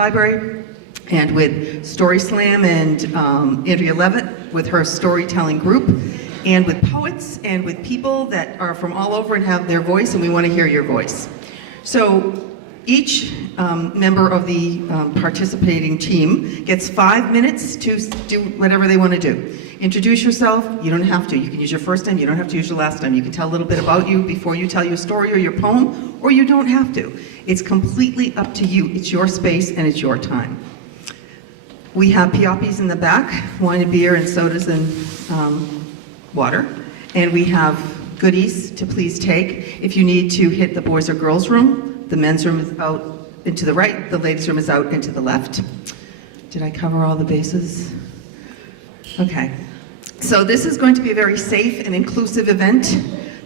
Library, and with Story Slam and Andrea Lovett with her storytelling group, and with poets and with people that are from all over and have their voice, and we want to hear your voice. So each member of the participating team gets 5 minutes to do whatever they want to do. Introduce yourself. You don't have to. You can use your first name. You don't have to use your last name. You can tell a little bit about you before you tell your story or your poem, or you don't have to. It's completely up to you. It's your space and it's your time. We have pioppies in the back, wine and beer and sodas and water. And we have goodies to please take. If you need to hit the boys or girls room, the men's room is out and to the right, the ladies' room is out and to the left. Did I cover all the bases? Okay. So this is going to be a very safe and inclusive event.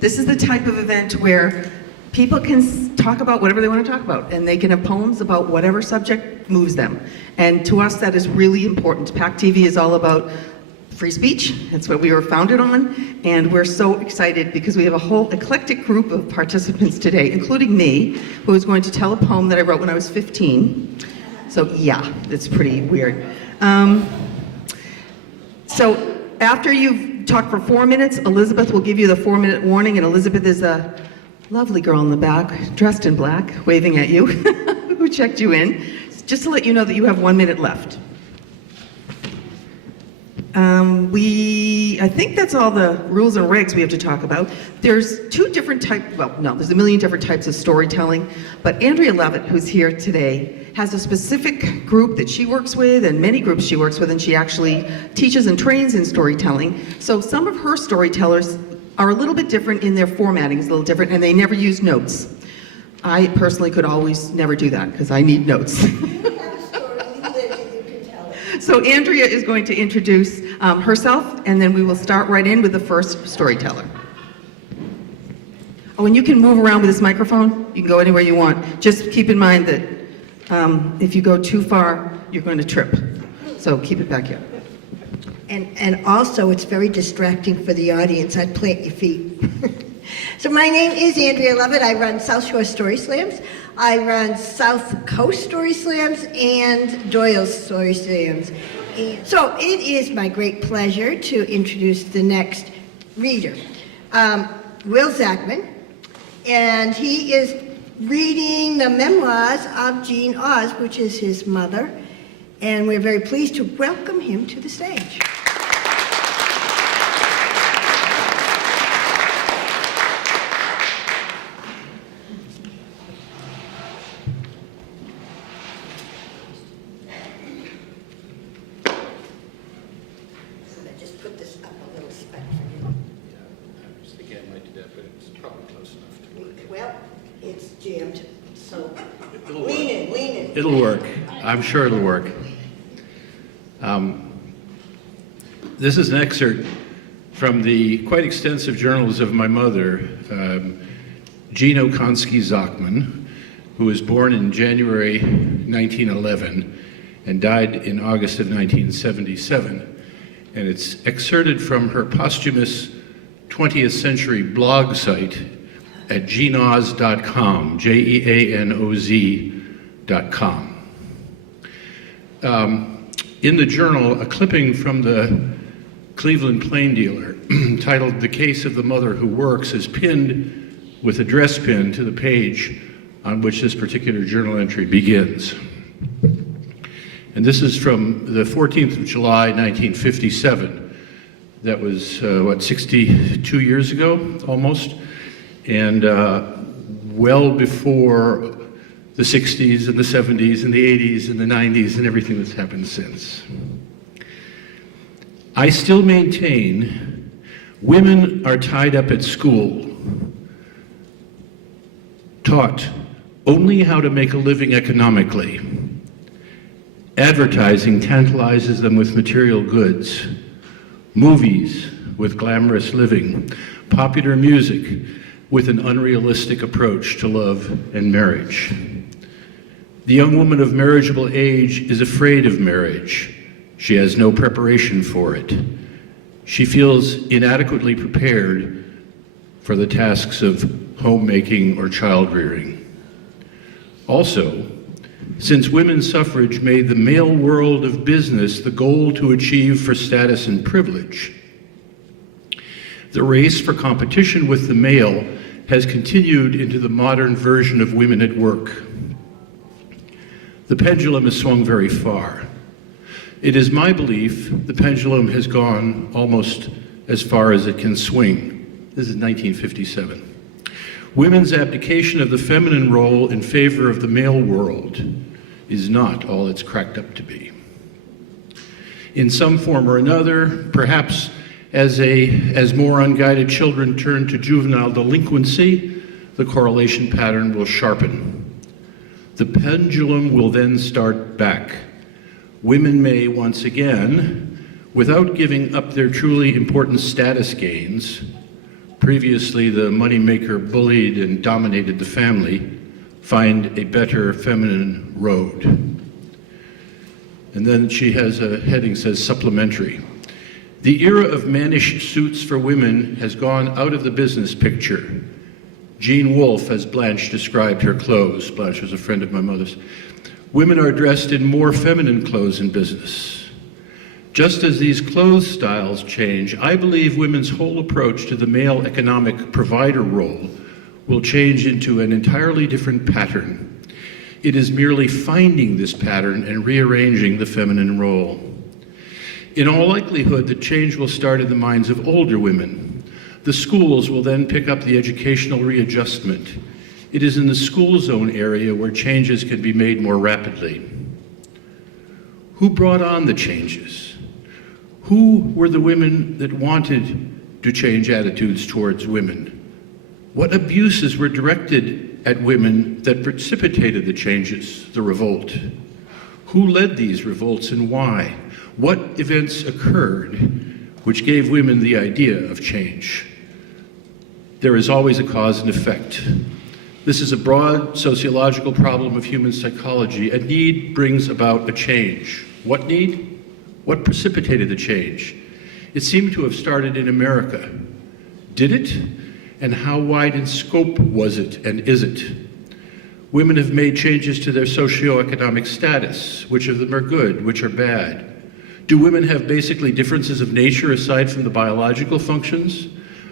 This is the type of event where people can talk about whatever they want to talk about, and they can have poems about whatever subject moves them. And to us, that is really important. PAC TV is all about free speech. That's what we were founded on, and we're so excited because we have a whole eclectic group of participants today, including me, who is going to tell a poem that I wrote when I was 15. So yeah, it's pretty weird. So after you've talked for 4 minutes, Elizabeth will give you the 4-minute warning, and Elizabeth is a lovely girl in the back, dressed in black, waving at you, who checked you in, just to let you know that you have 1 minute left. I think that's all the rules and regs we have to talk about. There's two different types, well, no, there's a million different types of storytelling, but Andrea Lovett, who's here today, has a specific group that she works with and many groups she works with, and she actually teaches and trains in storytelling. So some of her storytellers are a little bit different in their formatting, is a little different, and they never use notes. I personally could always never do that because I need notes. So Andrea is going to introduce herself, and then we will start right in with the first storyteller. Oh, and you can move around with this microphone. You can go anywhere you want. Just keep in mind that if you go too far, you're going to trip. So keep it back here. And also, it's very distracting for the audience. I'd plant your feet. So my name is Andrea Lovett. I run South Shore Story Slams. I run South Coast Story Slams and Doyle's Story Slams. And so it is my great pleasure to introduce the next reader, Will Zachmann, and he is reading the memoirs of Jean Oz, which is his mother, and we're very pleased to welcome him to the stage. It'll work. I'm sure it'll work. This is an excerpt from the quite extensive journals of my mother, Jean Okonski Zachmann, who was born in January 1911 and died in August of 1977. And it's excerpted from her posthumous 20th century blog site at jeanoz.com, jeanoz.com. In the journal, a clipping from the Cleveland Plain Dealer titled "The Case of the Mother Who Works" is pinned with a dress pin to the page on which this particular journal entry begins. And this is from the 14th of July, 1957. That was, 62 years ago, almost? And well before the 60s and the 70s and the 80s and the 90s and everything that's happened since. I still maintain women are tied up at school, taught only how to make a living economically. Advertising tantalizes them with material goods, movies with glamorous living, popular music with an unrealistic approach to love and marriage. The young woman of marriageable age is afraid of marriage. She has no preparation for it. She feels inadequately prepared for the tasks of homemaking or child rearing. Also, since women's suffrage made the male world of business the goal to achieve for status and privilege. The race for competition with the male has continued into the modern version of women at work. The pendulum has swung very far. It is my belief the pendulum has gone almost as far as it can swing. This is 1957. Women's abdication of the feminine role in favor of the male world is not all it's cracked up to be. In some form or another, perhaps as more unguided children turn to juvenile delinquency, the correlation pattern will sharpen. The pendulum will then start back. Women may once again, without giving up their truly important status gains, previously the moneymaker bullied and dominated the family, find a better feminine road. And then she has a heading says supplementary. The era of mannish suits for women has gone out of the business picture. Jean Wolfe, as Blanche described her clothes, Blanche was a friend of my mother's, women are dressed in more feminine clothes in business. Just as these clothes styles change, I believe women's whole approach to the male economic provider role will change into an entirely different pattern. It is merely finding this pattern and rearranging the feminine role. In all likelihood, the change will start in the minds of older women. The schools will then pick up the educational readjustment. It is in the school zone area where changes can be made more rapidly. Who brought on the changes? Who were the women that wanted to change attitudes towards women? What abuses were directed at women that precipitated the changes, the revolt? Who led these revolts and why? What events occurred which gave women the idea of change? There is always a cause and effect. This is a broad sociological problem of human psychology. A need brings about a change. What need? What precipitated the change? It seemed to have started in America. Did it? And how wide in scope was it and is it? Women have made changes to their socioeconomic status. Which of them are good? Which are bad? Do women have basically differences of nature aside from the biological functions?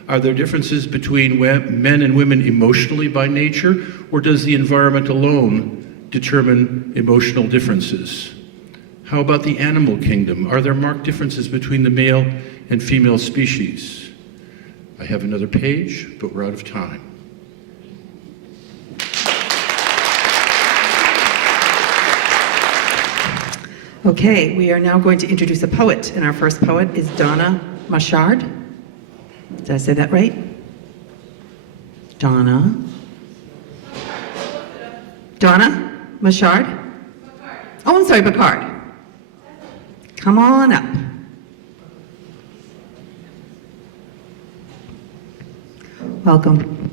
Are there differences between men and women emotionally by nature, or does the environment alone determine emotional differences? How about the animal kingdom? Are there marked differences between the male and female species? I have another page, but we're out of time. Okay, we are now going to introduce a poet, and our first poet is Donna MacHardy. Did I say that right? Donna MacHardy? Oh, I'm sorry, MacHardy. Come on up. Welcome.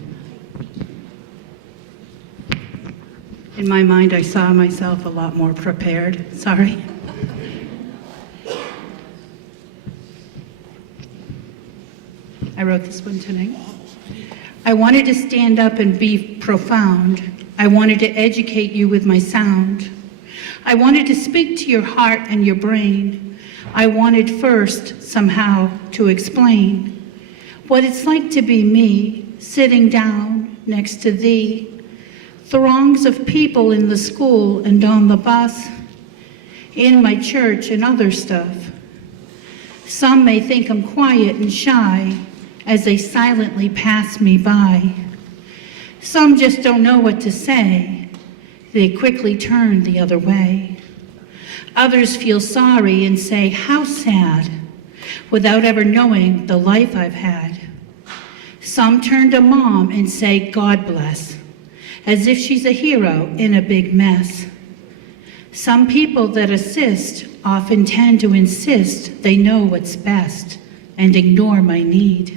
In my mind, I saw myself a lot more prepared. Sorry. I wrote this one tonight. I wanted to stand up and be profound. I wanted to educate you with my sound. I wanted to speak to your heart and your brain. I wanted first, somehow, to explain what it's like to be me, sitting down next to thee. Throngs of people in the school and on the bus, in my church and other stuff. Some may think I'm quiet and shy as they silently pass me by. Some just don't know what to say. They quickly turn the other way. Others feel sorry and say, how sad, without ever knowing the life I've had. Some turn to mom and say, God bless, as if she's a hero in a big mess. Some people that assist often tend to insist they know what's best and ignore my need.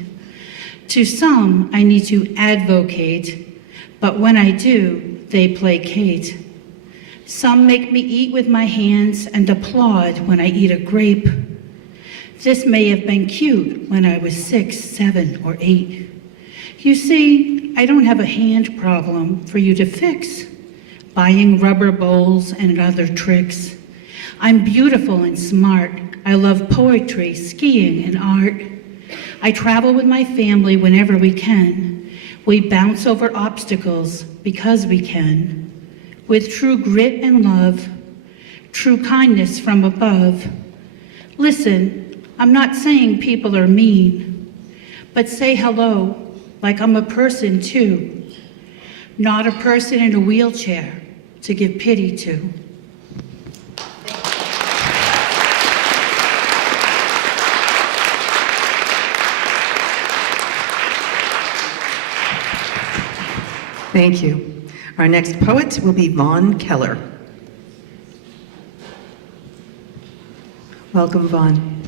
To some, I need to advocate, but when I do, they placate. Some make me eat with my hands and applaud when I eat a grape. This may have been cute when I was 6, 7, or 8. You see, I don't have a hand problem for you to fix, buying rubber bowls and other tricks. I'm beautiful and smart. I love poetry, skiing, and art. I travel with my family whenever we can. We bounce over obstacles because we can. With true grit and love, true kindness from above. Listen, I'm not saying people are mean, but say hello like I'm a person too. Not a person in a wheelchair to give pity to. Thank you. Our next poet will be Vaughn Keller. Welcome, Vaughn.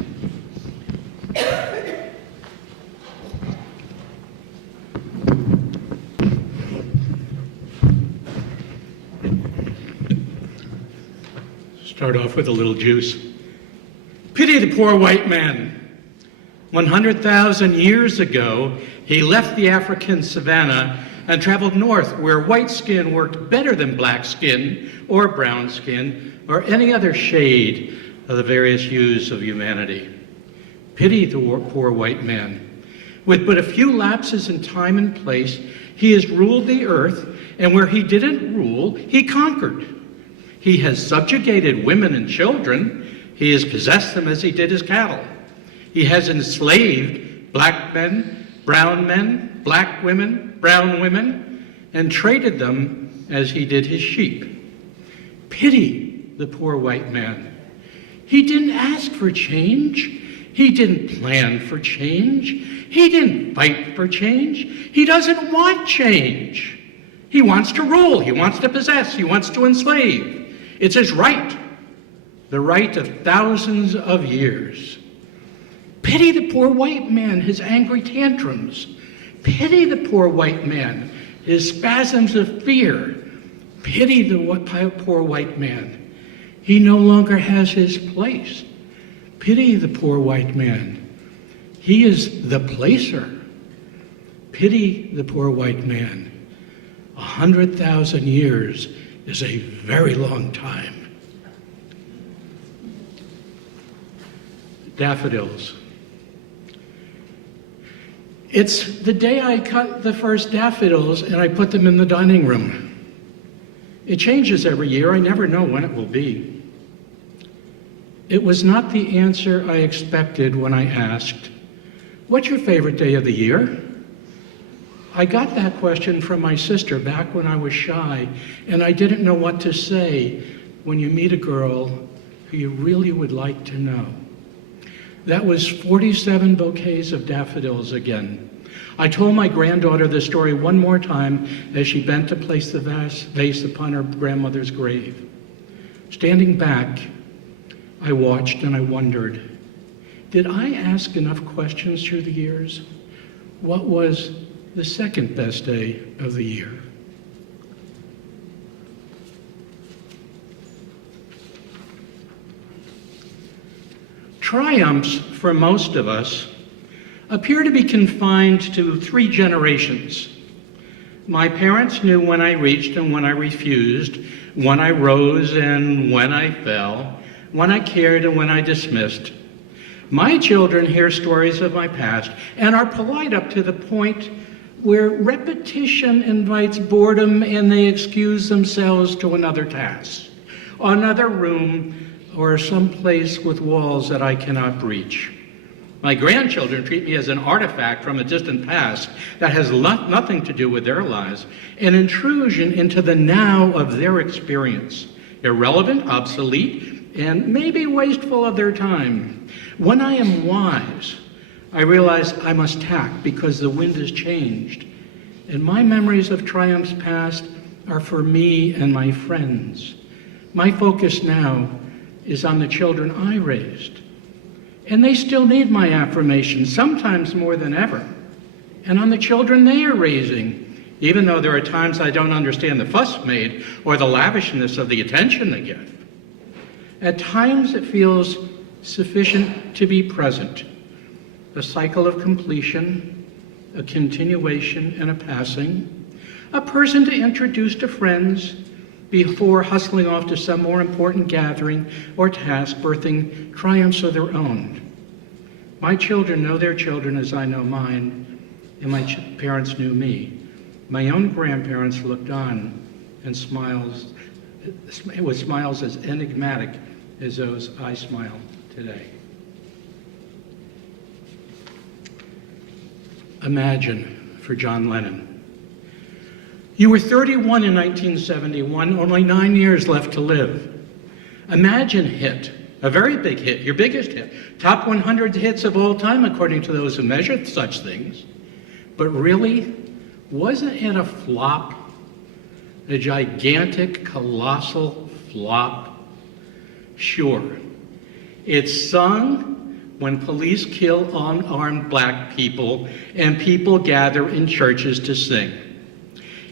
Start off with a little juice. Pity the poor white man. 100,000 years ago, he left the African savanna and traveled north, where white skin worked better than black skin or brown skin or any other shade of the various hues of humanity. Pity the poor white man. With but a few lapses in time and place, he has ruled the earth, and where he didn't rule, he conquered. He has subjugated women and children. He has possessed them as he did his cattle. He has enslaved black men, black women, brown women, and traded them as he did his sheep. Pity the poor white man. He didn't ask for change. He didn't plan for change. He didn't fight for change. He doesn't want change. He wants to rule. He wants to possess. He wants to enslave. It's his right, the right of thousands of years. Pity the poor white man, his angry tantrums. Pity the poor white man, his spasms of fear. Pity the poor white man. He no longer has his place. Pity the poor white man. He is the placer. Pity the poor white man. 100,000 years is a very long time. Daffodils. It's the day I cut the first daffodils and I put them in the dining room. It changes every year. I never know when it will be. It was not the answer I expected when I asked, "What's your favorite day of the year?" I got that question from my sister back when I was shy, and I didn't know what to say when you meet a girl who you really would like to know. That was 47 bouquets of daffodils again. I told my granddaughter the story one more time as she bent to place the vase upon her grandmother's grave. Standing back, I watched and I wondered, did I ask enough questions through the years? What was the second best day of the year? Triumphs, for most of us, appear to be confined to 3 generations. My parents knew when I reached and when I refused, when I rose and when I fell, when I cared and when I dismissed. My children hear stories of my past and are polite up to the point where repetition invites boredom and they excuse themselves to another task, another room, or some place with walls that I cannot breach. My grandchildren treat me as an artifact from a distant past that has nothing to do with their lives, an intrusion into the now of their experience, irrelevant, obsolete, and maybe wasteful of their time. When I am wise, I realize I must tack because the wind has changed, and my memories of triumphs past are for me and my friends. My focus now is on the children I raised, and they still need my affirmation, sometimes more than ever, and on the children they are raising, even though there are times I don't understand the fuss made or the lavishness of the attention they get. At times it feels sufficient to be present, a cycle of completion, a continuation and a passing, a person to introduce to friends, before hustling off to some more important gathering or task, birthing triumphs of their own. My children know their children as I know mine, and my parents knew me. My own grandparents looked on and with smiles as enigmatic as those I smile today. Imagine for John Lennon. You were 31 in 1971, only 9 years left to live. Imagine hit, a very big hit, your biggest hit, top 100 hits of all time according to those who measure such things. But really, wasn't it a flop? A gigantic, colossal flop? Sure. It's sung when police kill unarmed black people and people gather in churches to sing.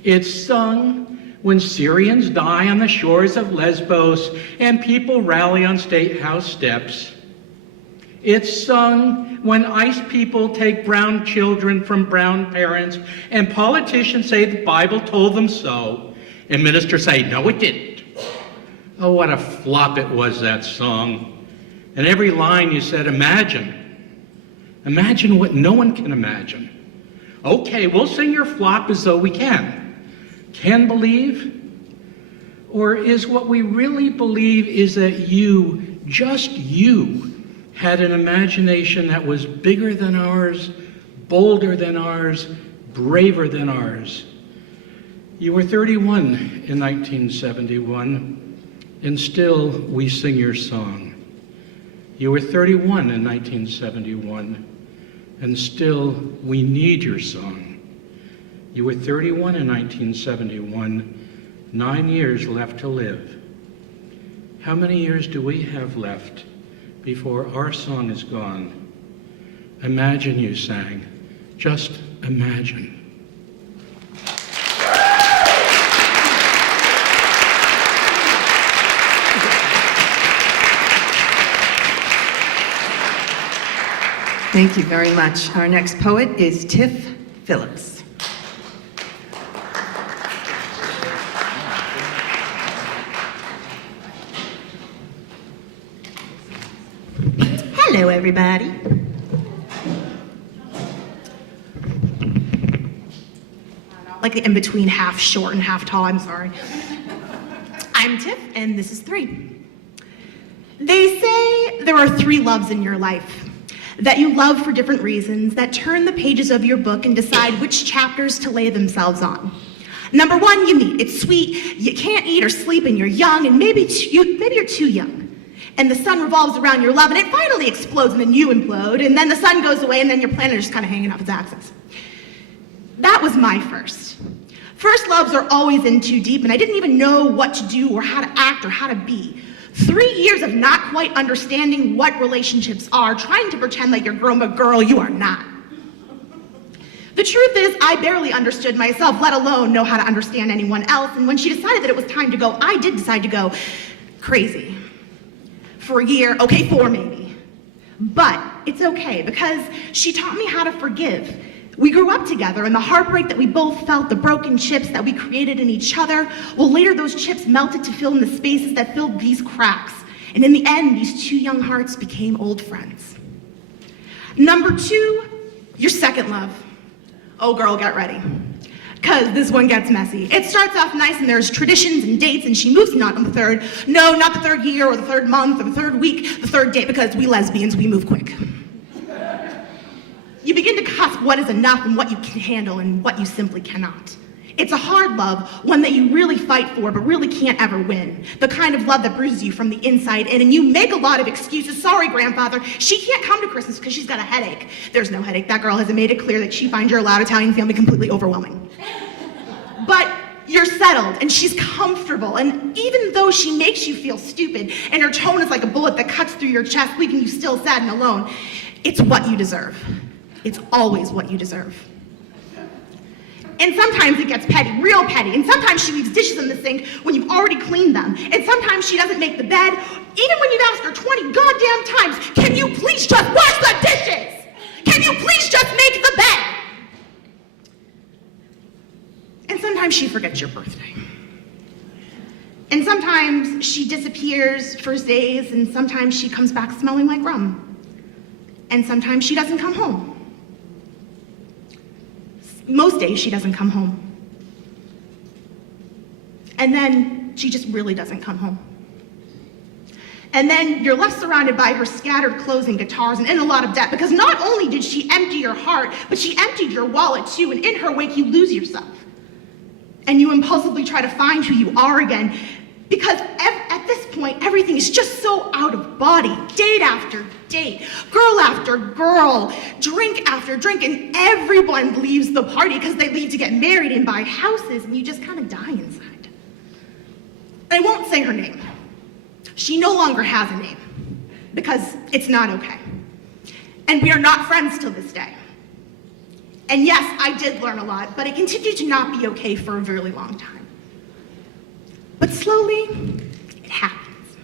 It's sung when Syrians die on the shores of Lesbos and people rally on State House steps. It's sung when ICE people take brown children from brown parents and politicians say the Bible told them so, and ministers say, no, it didn't. Oh, what a flop it was, that song. And every line you said, imagine. Imagine what no one can imagine. Okay, we'll sing your flop as though we can. Can believe? Or is what we really believe is that you, just you, had an imagination that was bigger than ours, bolder than ours, braver than ours? You were 31 in 1971, and still we sing your song. You were 31 in 1971, and still we need your song. You were 31 in 1971, 9 years left to live. How many years do we have left before our song is gone? Imagine, you sang. Just imagine. Thank you very much. Our next poet is Tiff Phillips. Hello, everybody. Like the in-between half short and half tall, I'm sorry. I'm Tiff, and this is 3. They say there are 3 loves in your life, that you love for different reasons, that turn the pages of your book and decide which chapters to lay themselves on. Number 1, you meet. It's sweet, you can't eat or sleep, and you're young, and maybe you're too young. And the sun revolves around your love, and it finally explodes, and then you implode, and then the sun goes away, and then your planet is just kind of hanging off its axis. That was my first. First loves are always in too deep, and I didn't even know what to do or how to act or how to be. 3 years of not quite understanding what relationships are, trying to pretend like you're grown, but girl, you are not. The truth is, I barely understood myself, let alone know how to understand anyone else, and when she decided that it was time to go, I did decide to go crazy. For a year, okay, 4 maybe. But it's okay, because she taught me how to forgive. We grew up together, and the heartbreak that we both felt, the broken chips that we created in each other, well, later those chips melted to fill in the spaces that filled these cracks. And in the end, these 2 young hearts became old friends. Number 2, your second love. Oh girl, get ready. Because this one gets messy. It starts off nice and there's traditions and dates, and she moves not on the 3rd. No, not the 3rd year or the 3rd month or the 3rd week, the 3rd day, because we lesbians, we move quick. You begin to cusp what is enough and what you can handle and what you simply cannot. It's a hard love, one that you really fight for but really can't ever win. The kind of love that bruises you from the inside in, and you make a lot of excuses. Sorry, grandfather, she can't come to Christmas because she's got a headache. There's no headache. That girl hasn't made it clear that she finds your loud Italian family completely overwhelming. But you're settled and she's comfortable, and even though she makes you feel stupid and her tone is like a bullet that cuts through your chest, leaving you still sad and alone, it's what you deserve. It's always what you deserve. And sometimes it gets petty, real petty. And sometimes she leaves dishes in the sink when you've already cleaned them. And sometimes she doesn't make the bed, even when you've asked her 20 goddamn times, can you please just wash the dishes? Can you please just make the bed? And sometimes she forgets your birthday. sometimes she disappears for days, and sometimes she comes back smelling like rum. And sometimes she doesn't come home. Most days she doesn't come home. And then she just really doesn't come home. And then you're left surrounded by her scattered clothes and guitars and in a lot of debt, because not only did she empty your heart, but she emptied your wallet too, and in her wake you lose yourself. And you impulsively try to find who you are again, because at this point, everything is just so out of body. Date after date, girl after girl, drink after drink, and everyone leaves the party because they leave to get married and buy houses, and you just kind of die inside. I won't say her name. She no longer has a name, because it's not okay. And we are not friends till this day. And yes, I did learn a lot, but it continued to not be okay for a very long time. But slowly, it happens.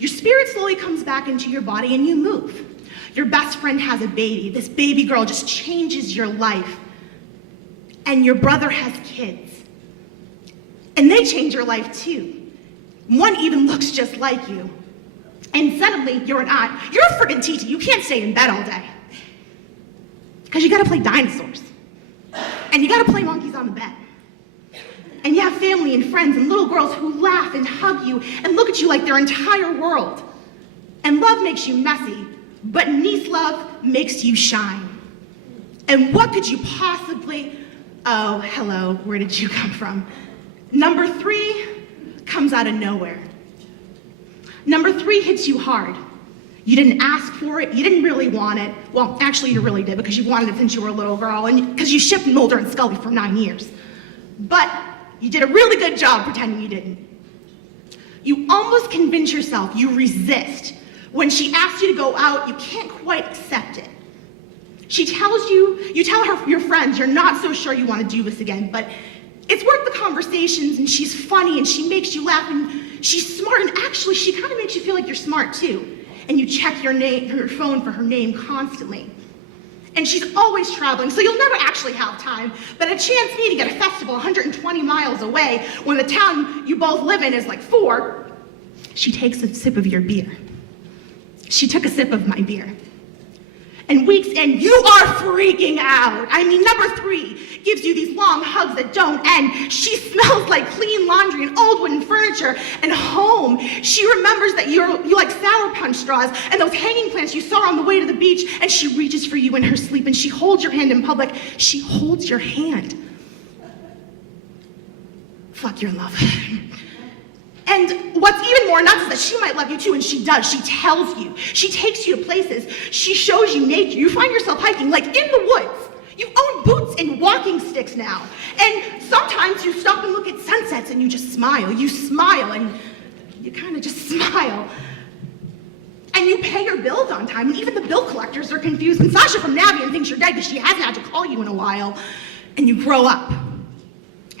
Your spirit slowly comes back into your body and you move. Your best friend has a baby. This baby girl just changes your life. And your brother has kids. And they change your life too. One even looks just like you. And suddenly, you're an aunt. You're a friggin' TT. You can't stay in bed all day. Because you gotta play dinosaurs. And you gotta play monkeys on the bed. And you have family and friends and little girls who laugh and hug you and look at you like their entire world. And love makes you messy, but niece love makes you shine. And what could you possibly... Oh, hello, where did you come from? Number 3 comes out of nowhere. Number 3 hits you hard. You didn't ask for it, you didn't really want it. Well, actually you really did, because you wanted it since you were a little girl, and because you shipped Mulder and Scully for 9 years. But you did a really good job pretending you didn't. You almost convince yourself, you resist. When she asks you to go out, you can't quite accept it. She tells you, you tell her, your friends, you're not so sure you want to do this again, but it's worth the conversations, and she's funny, and she makes you laugh, and she's smart, and actually she kind of makes you feel like you're smart too. And you check your phone for her name constantly. And she's always traveling, so you'll never actually have time, but a chance meeting at a festival 120 miles away, when the town you both live in is like 4, she takes a sip of your beer. She took a sip of my beer. And weeks in, you are freaking out. I mean, number 3 gives you these long hugs that don't end. She smells like clean laundry and old wooden furniture and home. She remembers that you like Sour Punch straws and those hanging plants you saw on the way to the beach, and she reaches for you in her sleep, and she holds your hand in public. She holds your hand. Fuck your love. And what's even more nuts is that she might love you too, and she does. She tells you. She takes you to places. She shows you nature. You find yourself hiking, like in the woods. You own boots and walking sticks now. And sometimes you stop and look at sunsets and you just smile. You smile and you kind of just smile. And you pay your bills on time, and even the bill collectors are confused. And Sasha from Navian thinks you're dead because she hasn't had to call you in a while. And you grow up.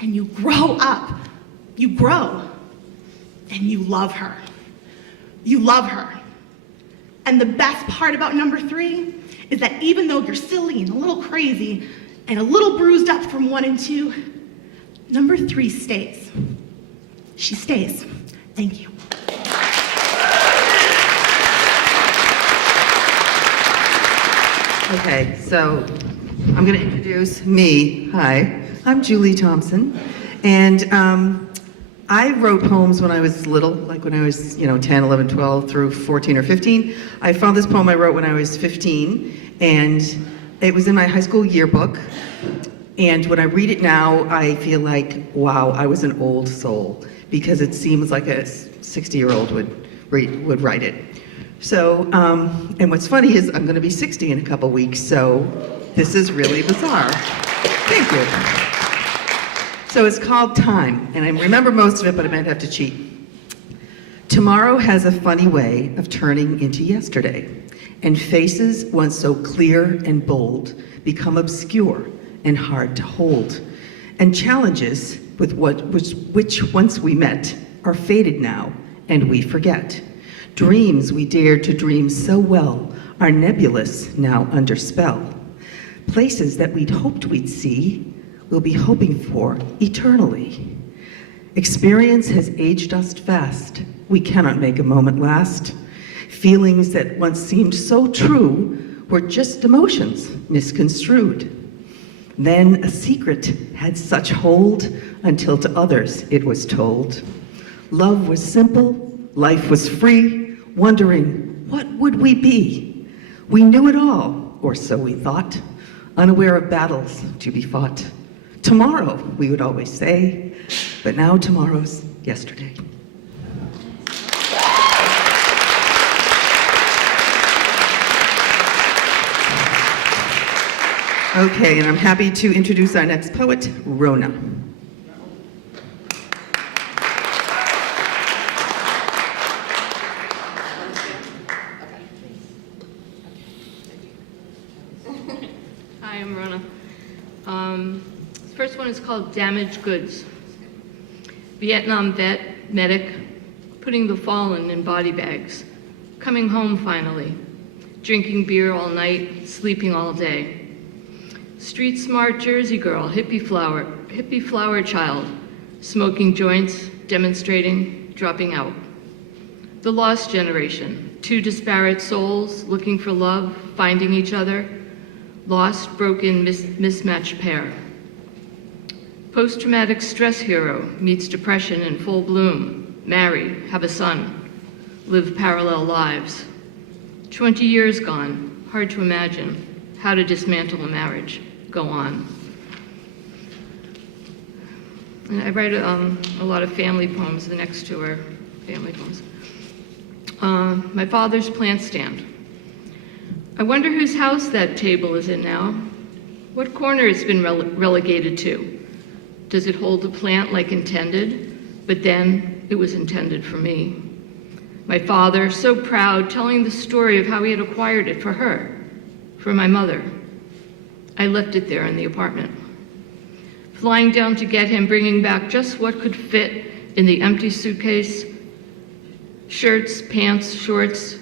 And you grow up. You grow. And you love her. You love her. And the best part about number 3 is that even though you're silly and a little crazy and a little bruised up from 1 and 2, number 3 stays. She stays. Thank you. Okay, so I'm going to introduce me. Hi, I'm Julie Thompson, and I wrote poems when I was little, like when I was, 10, 11, 12 through 14 or 15. I found this poem I wrote when I was 15, and it was in my high school yearbook. And when I read it now, I feel like, wow, I was an old soul, because it seems like a 60-year-old would write it. So, and what's funny is I'm going to be 60 in a couple weeks, so this is really bizarre. Thank you. So it's called Time, and I remember most of it, but I might have to cheat. Tomorrow has a funny way of turning into yesterday, and faces once so clear and bold become obscure and hard to hold, and challenges with which once we met are faded now, and we forget. Dreams we dared to dream so well are nebulous now under spell. Places that we'd hoped we'd see, we'll be hoping for eternally. Experience has aged us fast. We cannot make a moment last. Feelings that once seemed so true were just emotions misconstrued. Then a secret had such hold until to others it was told. Love was simple, life was free, wondering what would we be? We knew it all, or so we thought, unaware of battles to be fought. Tomorrow, we would always say, but now tomorrow's yesterday. Okay, and I'm happy to introduce our next poet, Rona. Hi, I'm Rona. The first one is called Damaged Goods. Vietnam vet, medic, putting the fallen in body bags, coming home finally, drinking beer all night, sleeping all day. Street smart Jersey girl, hippie flower child, smoking joints, demonstrating, dropping out. The lost generation, two disparate souls looking for love, finding each other, lost, broken, mismatched pair. Post-traumatic stress hero meets depression in full bloom, marry, have a son, live parallel lives. 20 years gone, hard to imagine how to dismantle a marriage. Go on. And I write a lot of family poems. The next two are family poems. My father's plant stand. I wonder whose house that table is in now. What corner it's been relegated to. Does it hold the plant like intended? But then it was intended for me. My father, so proud, telling the story of how he had acquired it for her, for my mother. I left it there in the apartment. Flying down to get him, bringing back just what could fit in the empty suitcase. Shirts, pants, shorts.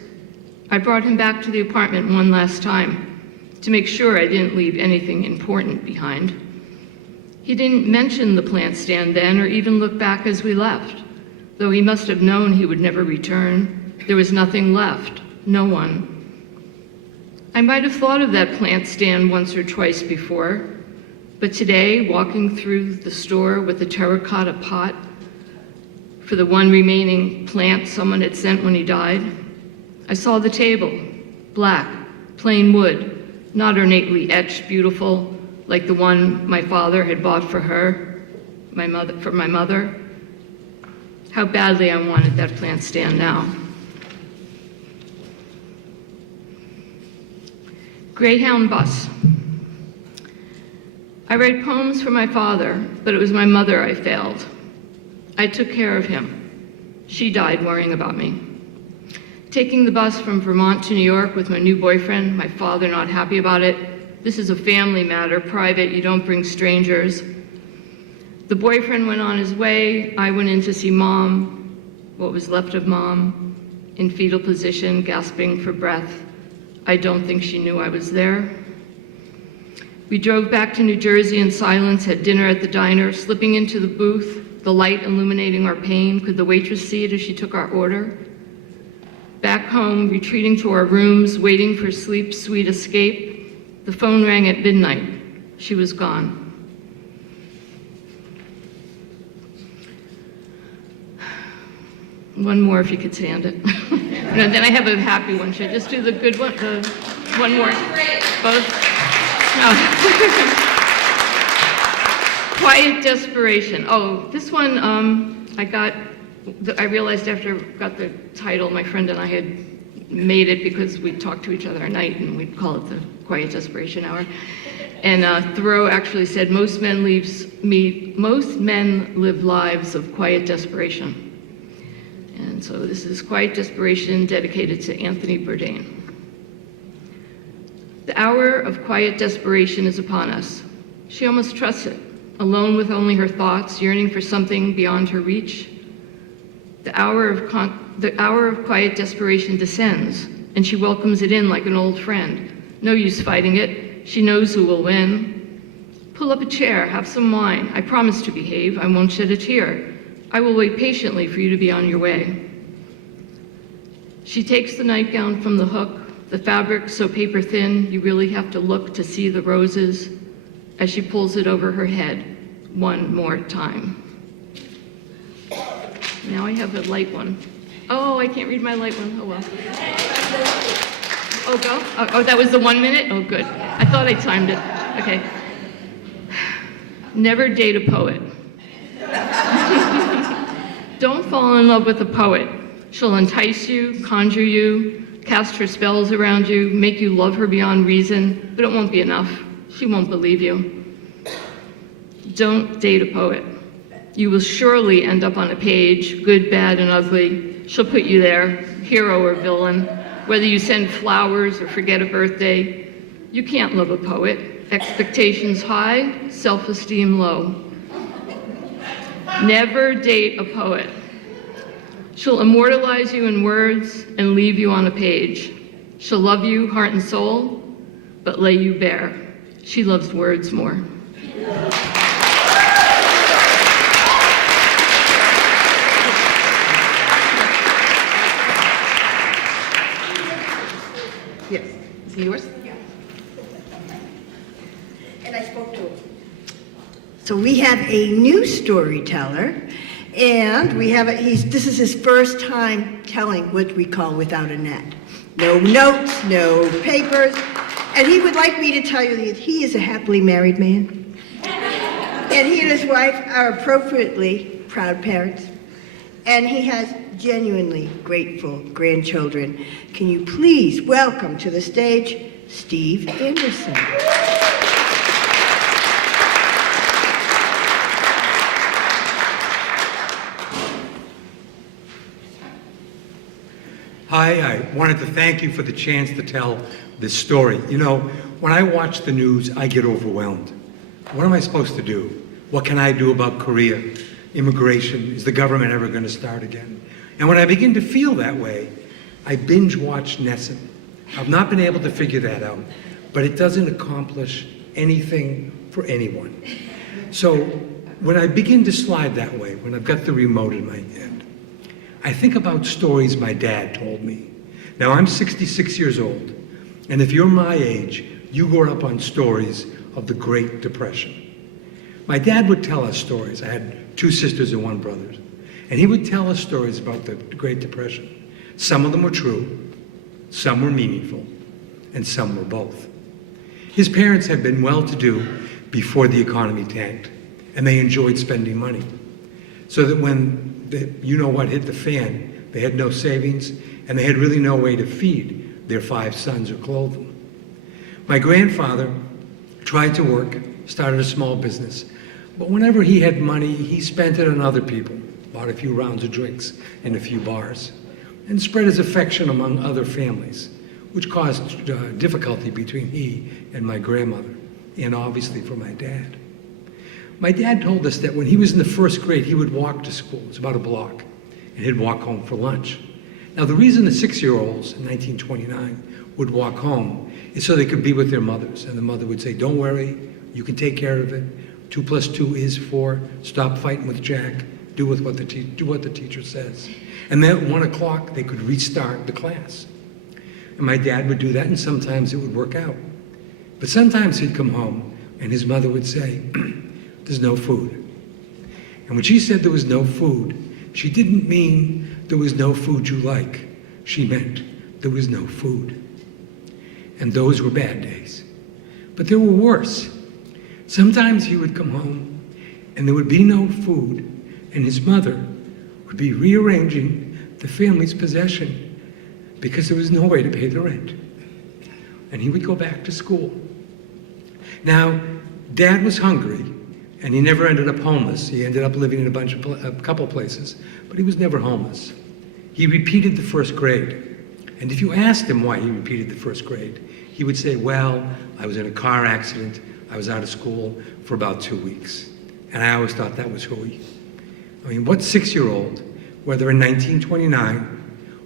I brought him back to the apartment one last time to make sure I didn't leave anything important behind. He didn't mention the plant stand then or even look back as we left, though he must have known he would never return. There was nothing left, no one. I might have thought of that plant stand once or twice before, but today, walking through the store with a terracotta pot for the one remaining plant someone had sent when he died, I saw the table, black, plain wood, not ornately etched, beautiful, like the one my father had bought for her, for my mother. How badly I wanted that plant stand now. Greyhound bus. I write poems for my father, but it was my mother I failed. I took care of him. She died worrying about me. Taking the bus from Vermont to New York with my new boyfriend, my father not happy about it. This is a family matter, private, you don't bring strangers. The boyfriend went on his way. I went in to see Mom, what was left of Mom, in fetal position, gasping for breath. I don't think she knew I was there. We drove back to New Jersey in silence, had dinner at the diner, slipping into the booth, the light illuminating our pain. Could the waitress see it as she took our order? Back home, retreating to our rooms, waiting for sleep's sweet escape. The phone rang at midnight. She was gone. One more if you could stand it. No, then I have a happy one. Should I just do the good one? One more. Both? No. Quiet desperation. Oh, this one I realized after I got the title, my friend and I had made it because we'd talk to each other at night and we'd call it the Quiet Desperation Hour. And Thoreau actually said, most men live lives of quiet desperation. And so this is Quiet Desperation dedicated to Anthony Bourdain. The hour of quiet desperation is upon us. She almost trusts it, alone with only her thoughts, yearning for something beyond her reach. The hour of quiet desperation descends, and she welcomes it in like an old friend. No use fighting it. She knows who will win. Pull up a chair, have some wine. I promise to behave. I won't shed a tear. I will wait patiently for you to be on your way. She takes the nightgown from the hook, the fabric so paper thin you really have to look to see the roses, as she pulls it over her head one more time. Now I have a light one. Oh, I can't read my light one. Oh well. Oh, go? Oh, that was the 1 minute? Oh, good. I thought I timed it. Okay. Never date a poet. Don't fall in love with a poet. She'll entice you, conjure you, cast her spells around you, make you love her beyond reason, but it won't be enough. She won't believe you. Don't date a poet. You will surely end up on a page, good, bad, and ugly. She'll put you there, hero or villain, whether you send flowers or forget a birthday. You can't love a poet. Expectations high, self-esteem low. Never date a poet. She'll immortalize you in words and leave you on a page. She'll love you heart and soul, but lay you bare. She loves words more. Yes. Is it yours? And I spoke to him. So we have a new storyteller, and this is his first time telling what we call without a net. No notes, no papers, and he would like me to tell you that he is a happily married man. And he and his wife are appropriately proud parents, and he has genuinely grateful grandchildren. Can you please welcome to the stage Steve Anderson. Hi, I wanted to thank you for the chance to tell this story. You know, when I watch the news, I get overwhelmed. What am I supposed to do? What can I do about Korea? Immigration? Is the government ever going to start again? And when I begin to feel that way, I binge watch Nessun. I've not been able to figure that out, but it doesn't accomplish anything for anyone. So when I begin to slide that way, when I've got the remote in my hand, I think about stories my dad told me. Now, I'm 66 years old, and if you're my age, you grew up on stories of the Great Depression. My dad would tell us stories. I had 2 sisters and 1 brother, and he would tell us stories about the Great Depression. Some of them were true, some were meaningful, and some were both. His parents had been well-to-do before the economy tanked, and they enjoyed spending money. So that when you-know-what hit the fan, they had no savings, and they had really no way to feed their 5 sons or clothe them. My grandfather tried to work, started a small business, but whenever he had money, he spent it on other people, bought a few rounds of drinks and a few bars, and spread his affection among other families, which caused difficulty between he and my grandmother, and obviously for my dad. My dad told us that when he was in the 1st grade, he would walk to school. It's about a block, and he'd walk home for lunch. Now, the reason the 6-year-olds in 1929 would walk home is so they could be with their mothers, and the mother would say, "Don't worry, you can take care of it. 2 + 2 is 4. Stop fighting with Jack. Do what the teacher says." And then at 1 o'clock, they could restart the class. And my dad would do that, and sometimes it would work out. But sometimes he'd come home, and his mother would say, "There's no food." And when she said there was no food, she didn't mean there was no food you like. She meant there was no food. And those were bad days. But there were worse. Sometimes he would come home and there would be no food, and his mother would be rearranging the family's possession because there was no way to pay the rent. And he would go back to school. Now, Dad was hungry, and he never ended up homeless. He ended up living in a couple places, but he was never homeless. He repeated the 1st grade. And if you asked him why he repeated the 1st grade, he would say, "Well, I was in a car accident. I was out of school for about 2 weeks." And I always thought that was hooey. I mean, what 6-year-old, whether in 1929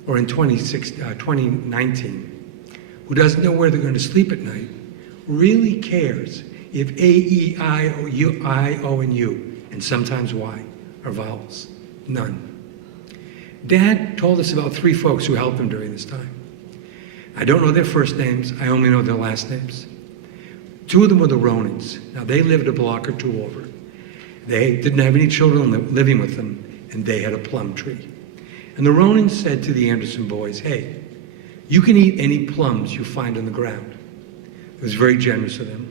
or in 2019, who doesn't know where they're going to sleep at night, really cares if A, E, I, O, U, and sometimes Y are vowels? None. Dad told us about 3 folks who helped him during this time. I don't know their first names, I only know their last names. 2 of them were the Ronins. Now, they lived a block or 2 over. They didn't have any children living with them, and they had a plum tree. And the Ronins said to the Anderson boys, hey, you can eat any plums you find on the ground. It was very generous of them.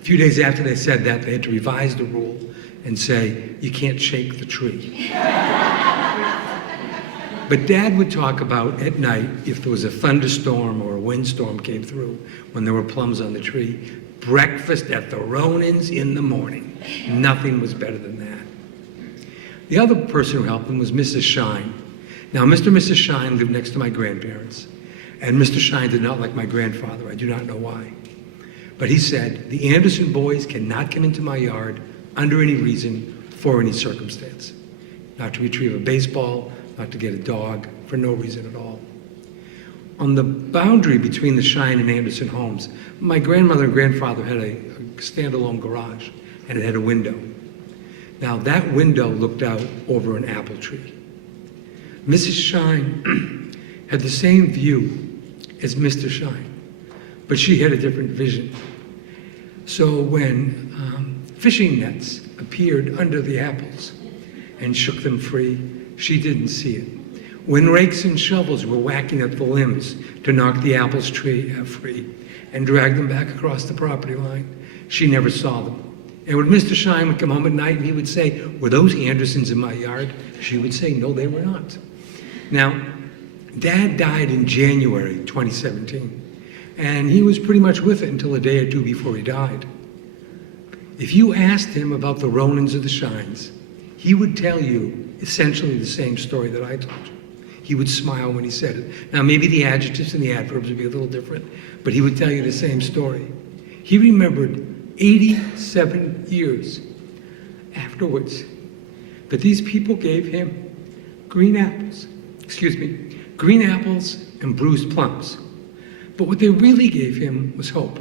A few days after they said that, they had to revise the rule and say, you can't shake the tree. But Dad would talk about at night, if there was a thunderstorm or a windstorm came through, when there were plums on the tree, breakfast at the Ronins in the morning. Nothing was better than that. The other person who helped him was Mrs. Shine. Now, Mr. and Mrs. Shine lived next to my grandparents, and Mr. Shine did not like my grandfather. I do not know why. But he said, the Anderson boys cannot come into my yard under any reason, for any circumstance. Not to retrieve a baseball, not to get a dog, for no reason at all. On the boundary between the Shine and Anderson homes, my grandmother and grandfather had a standalone garage, and it had a window. Now, that window looked out over an apple tree. Mrs. Shine had the same view as Mr. Shine, but she had a different vision. So when fishing nets appeared under the apples and shook them free, she didn't see it. When rakes and shovels were whacking at the limbs to knock the apples tree free and drag them back across the property line, she never saw them. And when Mr. Shine would come home at night and he would say, were those Andersons in my yard? She would say, no, they were not. Now, Dad died in January 2017, and he was pretty much with it until a day or 2 before he died. If you asked him about the Ronins or the Shines, he would tell you essentially the same story that I told you. He would smile when he said it. Now, maybe the adjectives and the adverbs would be a little different, but he would tell you the same story. He remembered 87 years afterwards that these people gave him green apples and bruised plums. But what they really gave him was hope.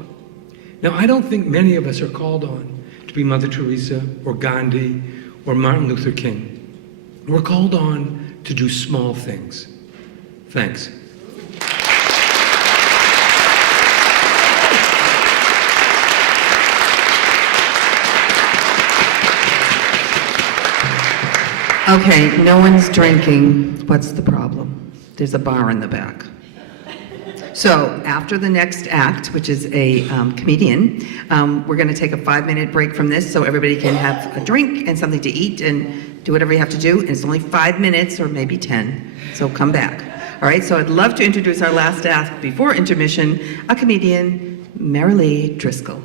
Now, I don't think many of us are called on to be Mother Teresa or Gandhi or Martin Luther King. We're called on to do small things. Thanks. Okay, no one's drinking. What's the problem? There's a bar in the back. So after the next act, which is a comedian, we're going to take a 5-minute break from this so everybody can have a drink and something to eat and do whatever you have to do. And it's only 5 minutes or maybe 10, so come back. All right, so I'd love to introduce our last act before intermission, a comedian, Marilee Driscoll.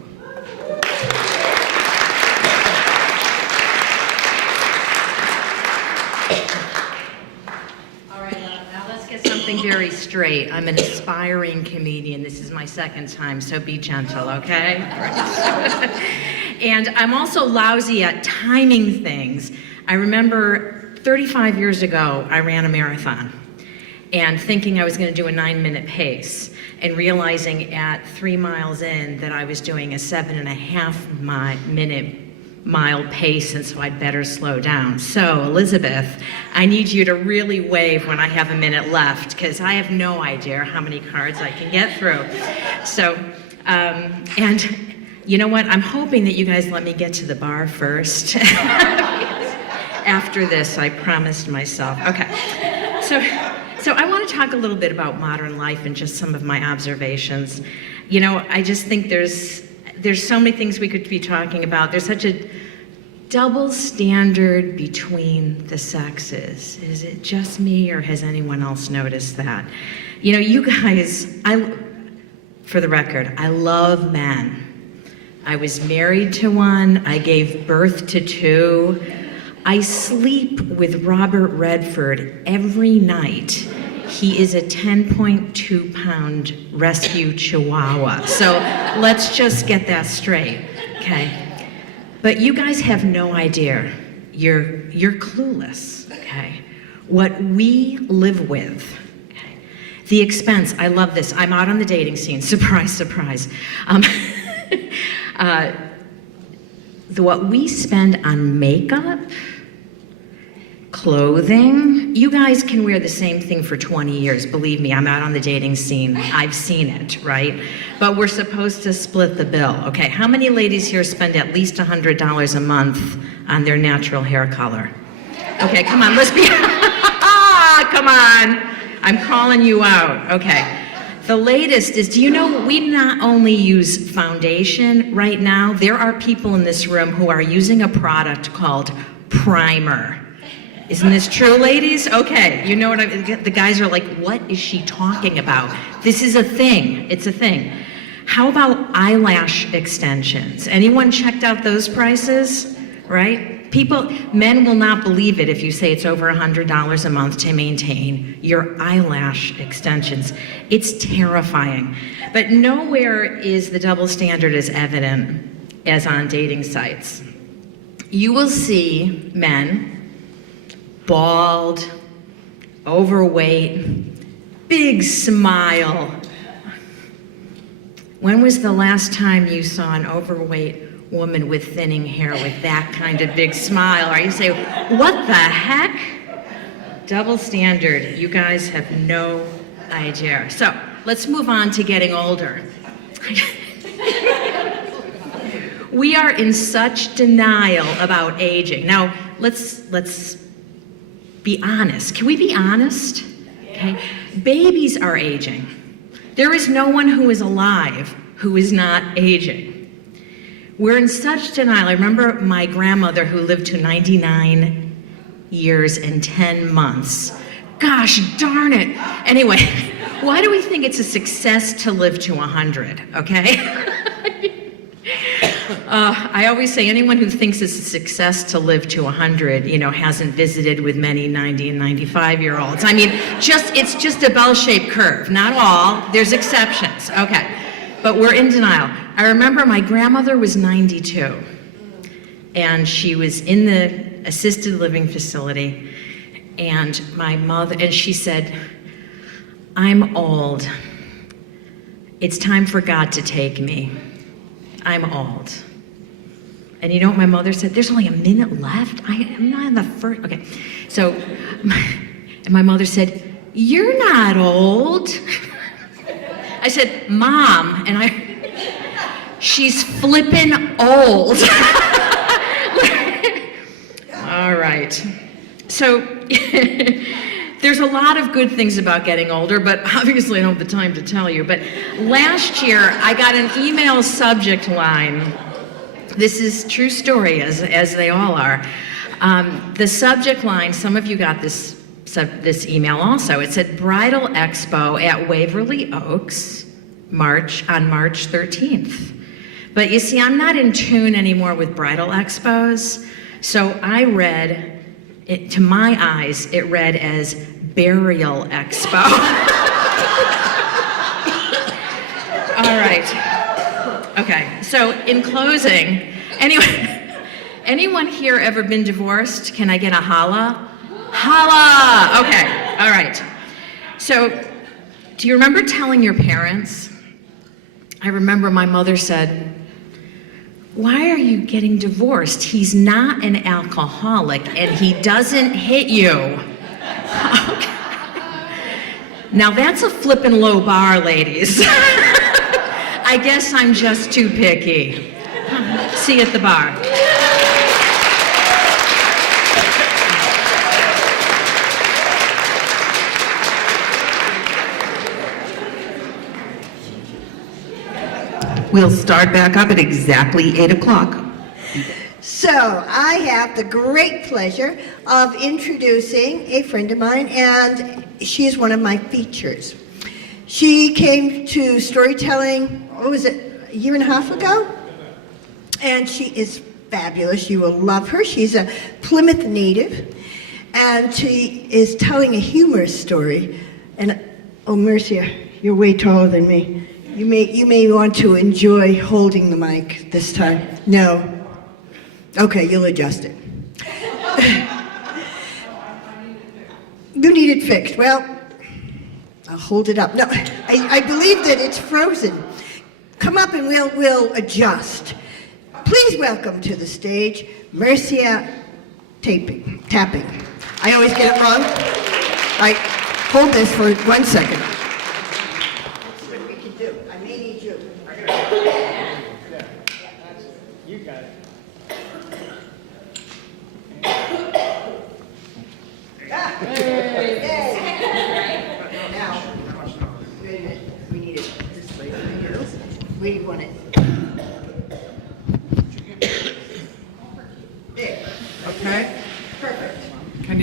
Very straight. I'm an aspiring comedian. This is my 2nd time, so be gentle, okay? And I'm also lousy at timing things. I remember 35 years ago, I ran a marathon and thinking I was going to do a 9-minute pace and realizing at 3 miles in that I was doing a 7.5-minute mile pace, and so I'd better slow down. So, Elizabeth, I need you to really wave when I have a minute left, because I have no idea how many cards I can get through. So, and you know what? I'm hoping that you guys let me get to the bar first. After this, I promised myself. Okay. So I want to talk a little bit about modern life and just some of my observations. You know, I just think there's so many things we could be talking about. There's such a double standard between the sexes. Is it just me, or has anyone else noticed that? You know, you guys, for the record, I love men. I was married to one. I gave birth to 2. I sleep with Robert Redford every night. He is a 10.2-pound rescue Chihuahua. So let's just get that straight, okay? But you guys have no idea. You're clueless, okay? What we live with, okay? The expense, I love this. I'm out on the dating scene, surprise, surprise. What we spend on makeup, clothing. You guys can wear the same thing for 20 years. Believe me, I'm out on the dating scene. I've seen it, right? But we're supposed to split the bill. Okay, how many ladies here spend at least $100 a month on their natural hair color? Okay, come on, let's be, come on. I'm calling you out, okay. The latest is, do you know we not only use foundation right now, there are people in this room who are using a product called primer. Isn't this true, ladies? Okay, you know what the guys are like, what is she talking about? This is a thing, it's a thing. How about eyelash extensions? Anyone checked out those prices, right? Men will not believe it if you say it's over $100 a month to maintain your eyelash extensions. It's terrifying. But nowhere is the double standard as evident as on dating sites. You will see men, bald, overweight, big smile. When was the last time you saw an overweight woman with thinning hair with that kind of big smile? Or you say, what the heck? Double standard. You guys have no idea. So let's move on to getting older. We are in such denial about aging. Now, let's be honest. Can we be honest? Okay. Babies are aging. There is no one who is alive who is not aging. We're in such denial. I remember my grandmother who lived to 99 years and 10 months. Gosh darn it. Anyway, why do we think it's a success to live to 100, okay? I always say anyone who thinks it's a success to live to 100, hasn't visited with many 90 and 95-year-olds. I mean, it's just a bell-shaped curve. Not all, there's exceptions, okay. But we're in denial. I remember my grandmother was 92, and she was in the assisted living facility, and she said, I'm old. It's time for God to take me. I'm old. And you know what my mother said? There's only a minute left. I'm not in the first, okay. So, my mother said, you're not old. I said, Mom, she's flippin' old. All right. So, there's a lot of good things about getting older, but obviously I don't have the time to tell you. But last year, I got an email subject line. This is true story, as they all are. The subject line, some of you got this email also. It said Bridal Expo at Waverly Oaks, on March 13th. But you see, I'm not in tune anymore with bridal expos, so I read it, to my eyes, it read as Burial Expo. All right. Okay, so in closing, anyone here ever been divorced? Can I get a holla? Holla! Okay, all right. So, do you remember telling your parents? I remember my mother said, why are you getting divorced? He's not an alcoholic and he doesn't hit you. Okay. Now that's a flippin' low bar, ladies. I guess I'm just too picky. See you at the bar. We'll start back up at exactly 8 o'clock. So I have the great pleasure of introducing a friend of mine, and she is one of my features. She came to storytelling, what was it, a year and a half ago? And she is fabulous. You will love her. She's a Plymouth native, and she is telling a humorous story. And, oh, Mercia, you're way taller than me. You may want to enjoy holding the mic this time. No? Okay, you'll adjust it. You need it fixed. Well, I'll hold it up. No, I believe that it's frozen. Come up and we'll adjust. Please welcome to the stage, Mercia Tapping. I always get it wrong. Right, hold this for 1 second. That's what we can do. I may need you. You got it. Now, wait a minute. We need it this way. Where do you want it? There. Okay. Perfect. Can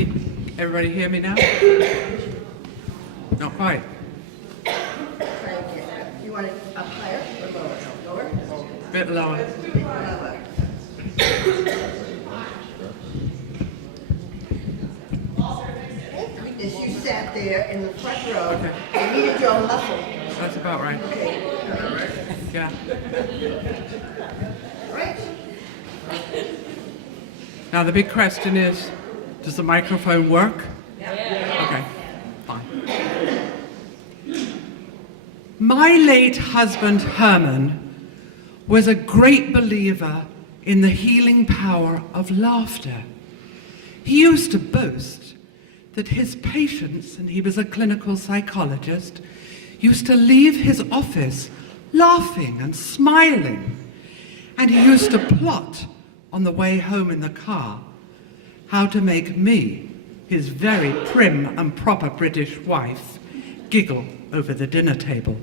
everybody hear me now? Not quite. You want it up higher or lower? Lower? Bit lower. Lower. Thank goodness you sat there in the front row. Okay. I needed your muscle. That's about right. Yeah. Right? Now the big question is, does the microphone work? Yeah. Okay, fine. My late husband Herman was a great believer in the healing power of laughter. He used to boast that his patients, and he was a clinical psychologist, used to leave his office laughing and smiling. And he used to plot on the way home in the car how to make me, his very prim and proper British wife, giggle over the dinner table.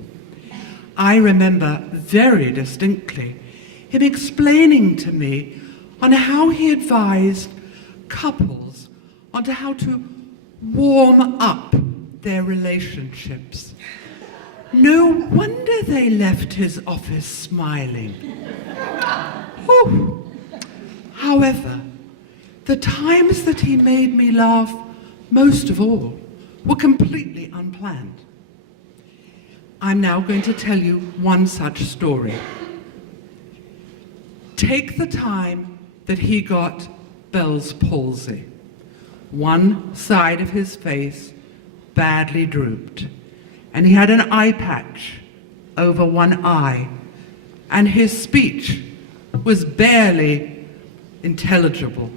I remember very distinctly him explaining to me on how he advised couples on how to warm up their relationships. No wonder they left his office smiling. Whew. However, the times that he made me laugh most of all were completely unplanned. I'm now going to tell you one such story. Take the time that he got Bell's palsy. One side of his face badly drooped, and he had an eye patch over one eye, and his speech was barely intelligible.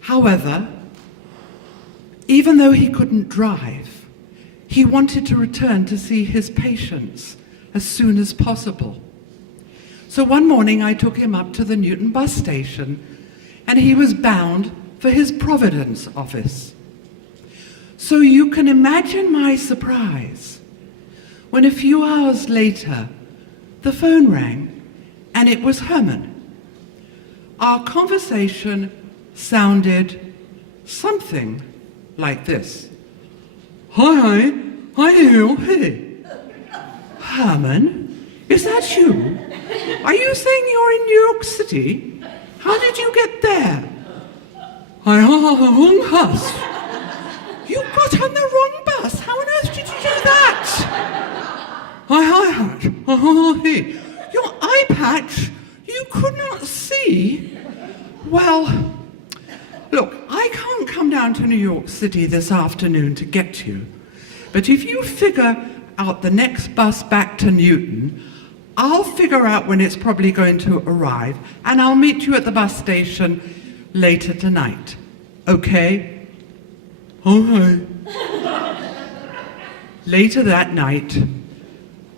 However, even though he couldn't drive, he wanted to return to see his patients as soon as possible. So one morning I took him up to the Newton bus station, and he was bound for his Providence office. So you can imagine my surprise when a few hours later the phone rang and it was Herman. Our conversation sounded something like this. Hi, hey. Herman, is that you? Are you saying you're in New York City? How did you get there? Wrong bus. You got on the wrong bus? How on earth did you do that? Hey. Your eye patch, you could not see? Well, look, I can't come down to New York City this afternoon to get you, but if you figure out the next bus back to Newton, I'll figure out when it's probably going to arrive, and I'll meet you at the bus station later tonight. Okay? Okay. Later that night,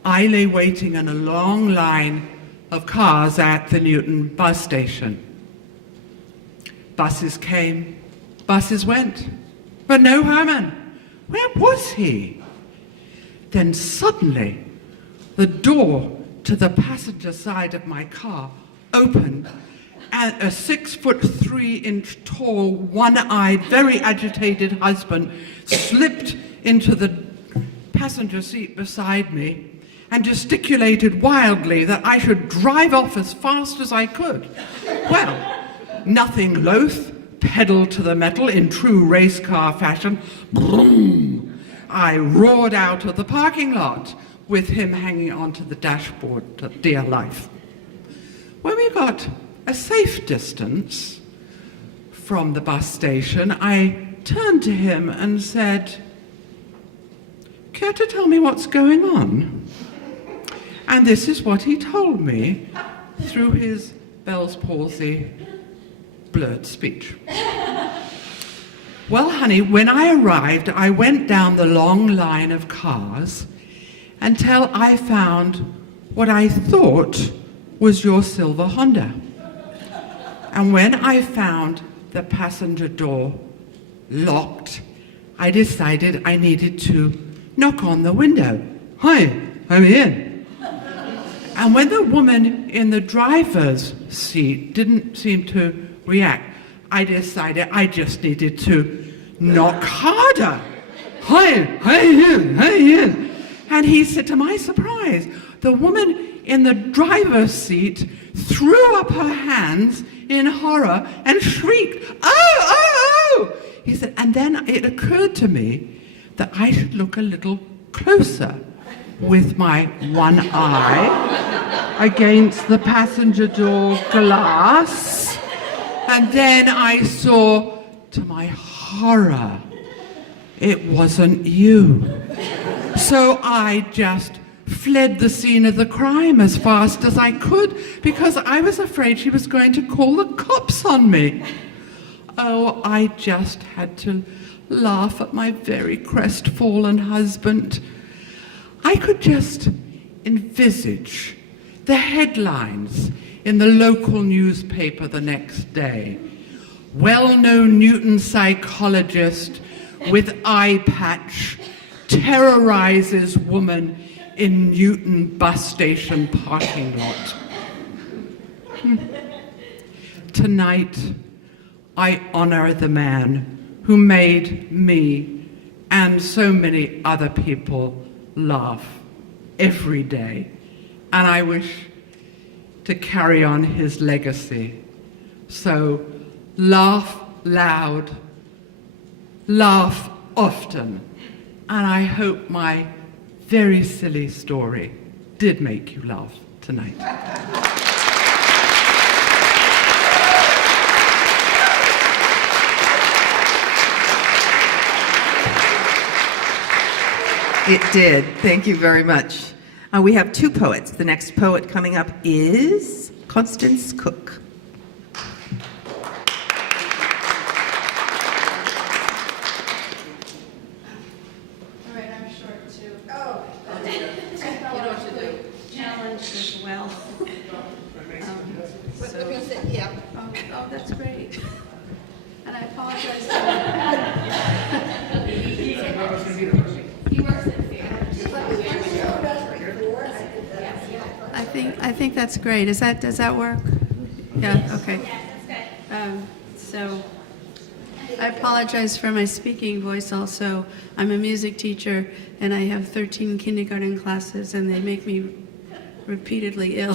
I lay waiting in a long line of cars at the Newton bus station. Buses came, buses went, but no Herman. Where was he? Then suddenly, the door to the passenger side of my car opened, and a 6'3" tall, one-eyed, very agitated husband slipped into the passenger seat beside me and gesticulated wildly that I should drive off as fast as I could. Well, nothing loath, pedal to the metal in true race car fashion, boom, I roared out of the parking lot with him hanging onto the dashboard to dear life. When we got a safe distance from the bus station, I turned to him and said, "Care to tell me what's going on?" And this is what he told me through his Bell's palsy blurred speech. Well, honey, when I arrived, I went down the long line of cars until I found what I thought was your silver Honda. And when I found the passenger door locked, I decided I needed to knock on the window. Hi, I'm in. And when the woman in the driver's seat didn't seem to react, I decided I just needed to knock harder. Hi, hi. And he said, to my surprise, the woman in the driver's seat threw up her hands in horror and shrieked, oh! He said, and then it occurred to me that I should look a little closer with my one eye against the passenger door glass. And then I saw, to my horror, it wasn't you. So I just fled the scene of the crime as fast as I could because I was afraid she was going to call the cops on me. Oh, I just had to laugh at my very crestfallen husband. I could just envisage the headlines in the local newspaper the next day. Well-known Newton psychologist with eye patch terrorizes woman in Newton bus station parking lot. Tonight, I honor the man who made me and so many other people laugh every day. And I wish to carry on his legacy. So laugh loud, laugh often, and I hope my very silly story did make you laugh tonight. It did. Thank you very much. We have two poets. The next poet coming up is Constance Cook. Oh, that's great. And I apologize. I think that's great. Does that work? Yeah. Okay. So I apologize for my speaking voice. Also, I'm a music teacher, and I have 13 kindergarten classes, and they make me repeatedly ill.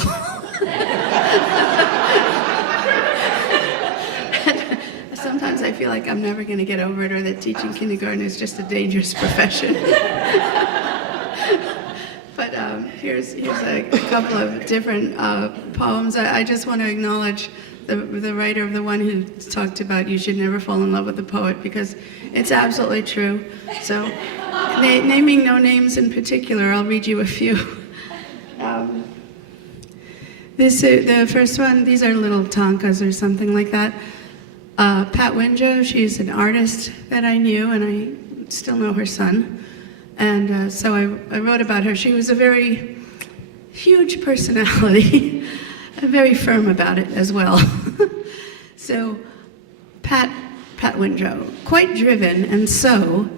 Sometimes I feel like I'm never going to get over it, or that teaching kindergarten is just a dangerous profession. But here's a couple of different poems. I just want to acknowledge the writer of the one who talked about you should never fall in love with a poet, because it's absolutely true. So, naming no names in particular, I'll read you a few. The first one, these are little tankas or something like that. Pat Winjo, she's an artist that I knew, and I still know her son. And so I wrote about her. She was a very huge personality, very firm about it as well. So Pat Winjo, quite driven and so,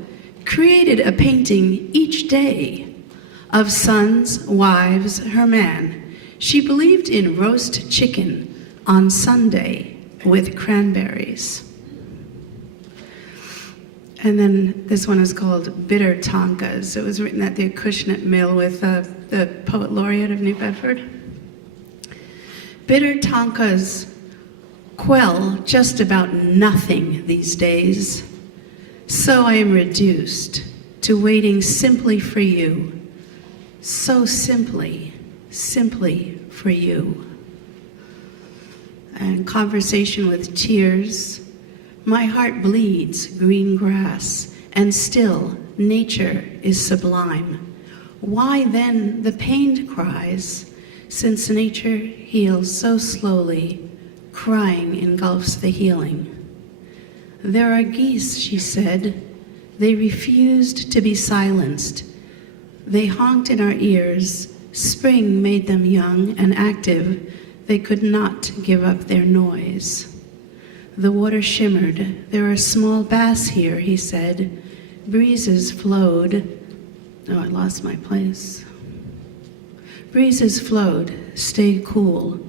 created a painting each day of sons, wives, her man. She believed in roast chicken on Sunday with cranberries. And then this one is called Bitter Tonkas. It was written at the Acushnet Mill with the poet laureate of New Bedford. Bitter Tonkas quell just about nothing these days. So I am reduced to waiting simply for you. So simply for you. And Conversation with Tears. My heart bleeds green grass, and still nature is sublime. Why then the pained cries, since nature heals so slowly, Crying engulfs the healing. There are geese, she said. They refused to be silenced. They honked in our ears. Spring made them young and active. They could not give up their noise. The water shimmered. There are small bass here, he said. Breezes flowed. Oh, I lost my place. Breezes flowed. Stay cool.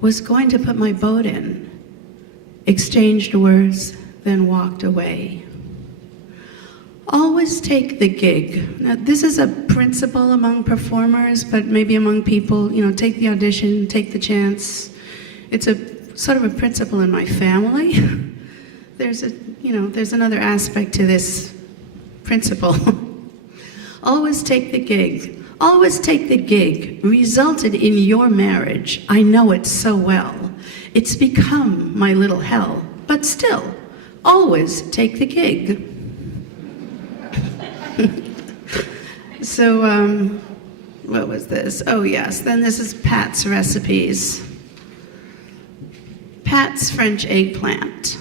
Was going to put my boat in. Exchanged words, then walked away. Always take the gig. Now, this is a principle among performers, but maybe among people, take the audition, take the chance. It's a sort of a principle in my family. There's another aspect to this principle. Always take the gig. Always take the gig resulted in your marriage. I know it so well. It's become my little hell. But still, always take the gig. So, what was this? Oh, yes. Then this is Pat's recipes. Pat's French eggplant.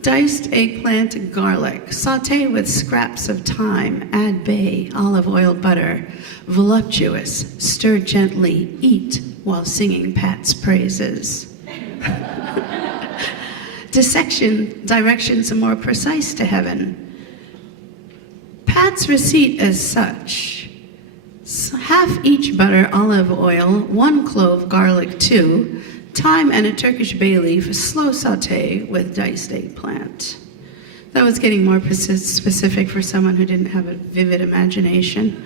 Diced eggplant, garlic. Sauté with scraps of thyme. Add bay, olive oil, butter. Voluptuous. Stir gently. Eat while singing Pat's praises. Directions are more precise to heaven. Pat's receipt as such. Half each butter, olive oil, 1 clove, garlic, 2, thyme and a Turkish bay leaf, slow sauté with diced eggplant. That was getting more specific for someone who didn't have a vivid imagination.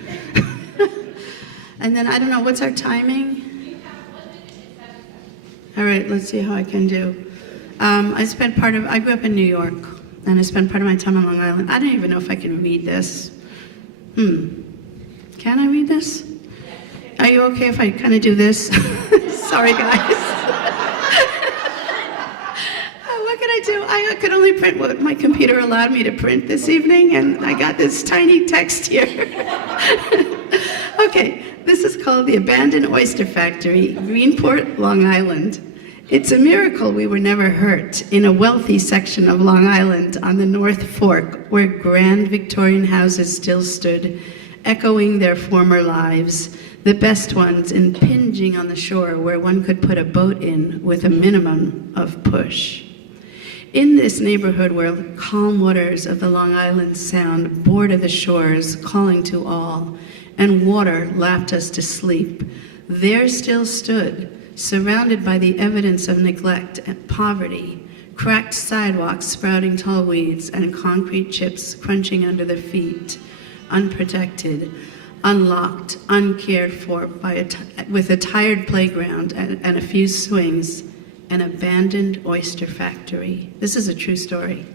And then, I don't know, what's our timing? All right, let's see how I can do. I grew up in New York, and I spent part of my time on Long Island. I don't even know if I can read this. Can I read this? Are you okay if I kind of do this? Sorry, guys. What can I do? I could only print what my computer allowed me to print this evening, and I got this tiny text here. Okay, this is called The Abandoned Oyster Factory, Greenport, Long Island. It's a miracle we were never hurt in a wealthy section of Long Island on the North Fork, where grand Victorian houses still stood, echoing their former lives, the best ones impinging on the shore where one could put a boat in with a minimum of push. In this neighborhood where the calm waters of the Long Island Sound border the shores, calling to all, and water lapped us to sleep, there still stood, surrounded by the evidence of neglect and poverty, cracked sidewalks sprouting tall weeds and concrete chips crunching under their feet, unprotected, unlocked, uncared for, with a tired playground and a few swings, an abandoned oyster factory. This is a true story.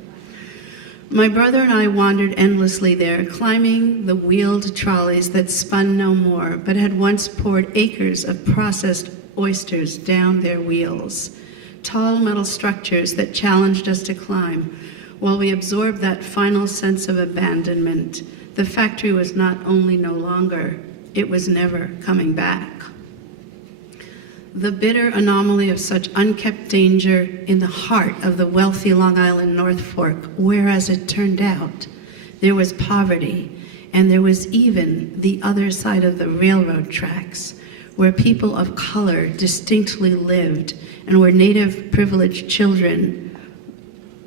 My brother and I wandered endlessly there, climbing the wheeled trolleys that spun no more, but had once poured acres of processed oysters down their wheels, tall metal structures that challenged us to climb. While we absorbed that final sense of abandonment, the factory was not only no longer, it was never coming back. The bitter anomaly of such unkept danger in the heart of the wealthy Long Island North Fork, where, as it turned out, there was poverty, and there was even the other side of the railroad tracks, where people of color distinctly lived, and where native privileged children,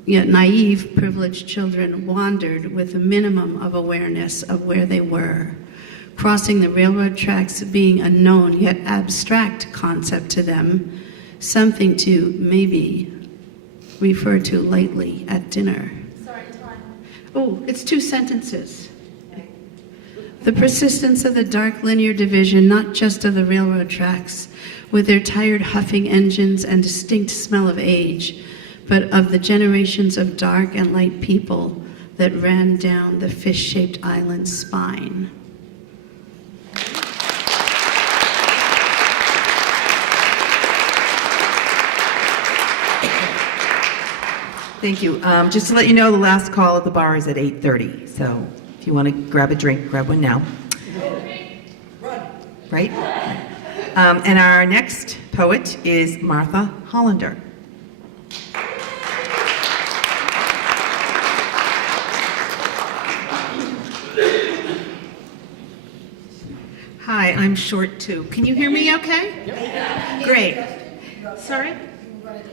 yet naive privileged children, wandered with a minimum of awareness of where they were, crossing the railroad tracks being a known yet abstract concept to them, something to maybe refer to lightly at dinner. Sorry, time. Oh, it's 2 sentences. The persistence of the dark linear division, not just of the railroad tracks, with their tired huffing engines and distinct smell of age, but of the generations of dark and light people that ran down the fish-shaped island's spine. Thank you. Just to let you know, the last call at the bar is at 8:30. So if you want to grab a drink, grab one now. Right? And our next poet is Martha Hollander. Hi, I'm short too. Can you hear me okay? Yeah. Great. Sorry?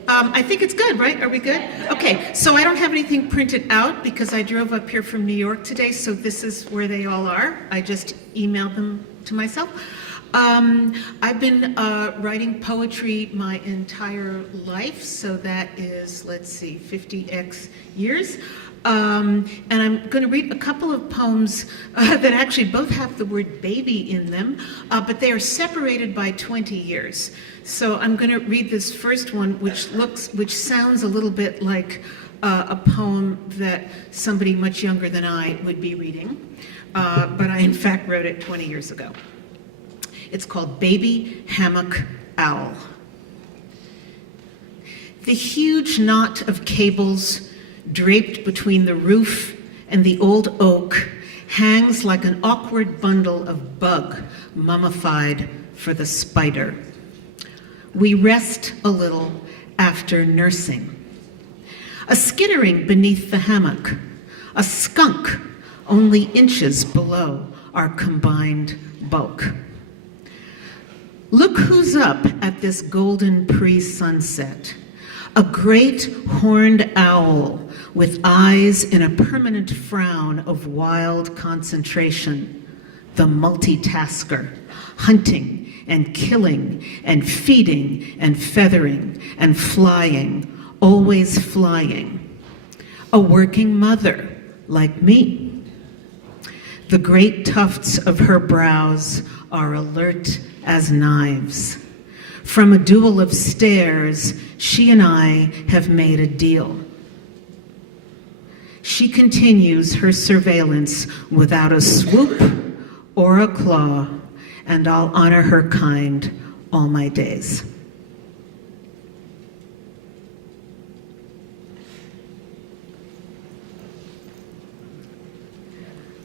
I think it's good, right? Are we good? Okay, so I don't have anything printed out because I drove up here from New York today, so this is where they all are. I just emailed them to myself. I've been writing poetry my entire life, so that is, let's see, 50x years. And I'm going to read a couple of poems that actually both have the word baby in them, but they are separated by 20 years. So I'm going to read this first one, which sounds a little bit like a poem that somebody much younger than I would be reading, but I in fact wrote it 20 years ago. It's called Baby Hammock Owl. The huge knot of cables draped between the roof and the old oak hangs like an awkward bundle of bug mummified for the spider. We rest a little after nursing. A skittering beneath the hammock, a skunk only inches below our combined bulk. Look who's up at this golden pre-sunset. A great horned owl with eyes in a permanent frown of wild concentration. The multitasker, hunting and killing and feeding and feathering and flying, always flying. A working mother like me. The great tufts of her brows are alert as knives. From a duel of stares, she and I have made a deal. She continues her surveillance without a swoop or a claw, and I'll honor her kind all my days.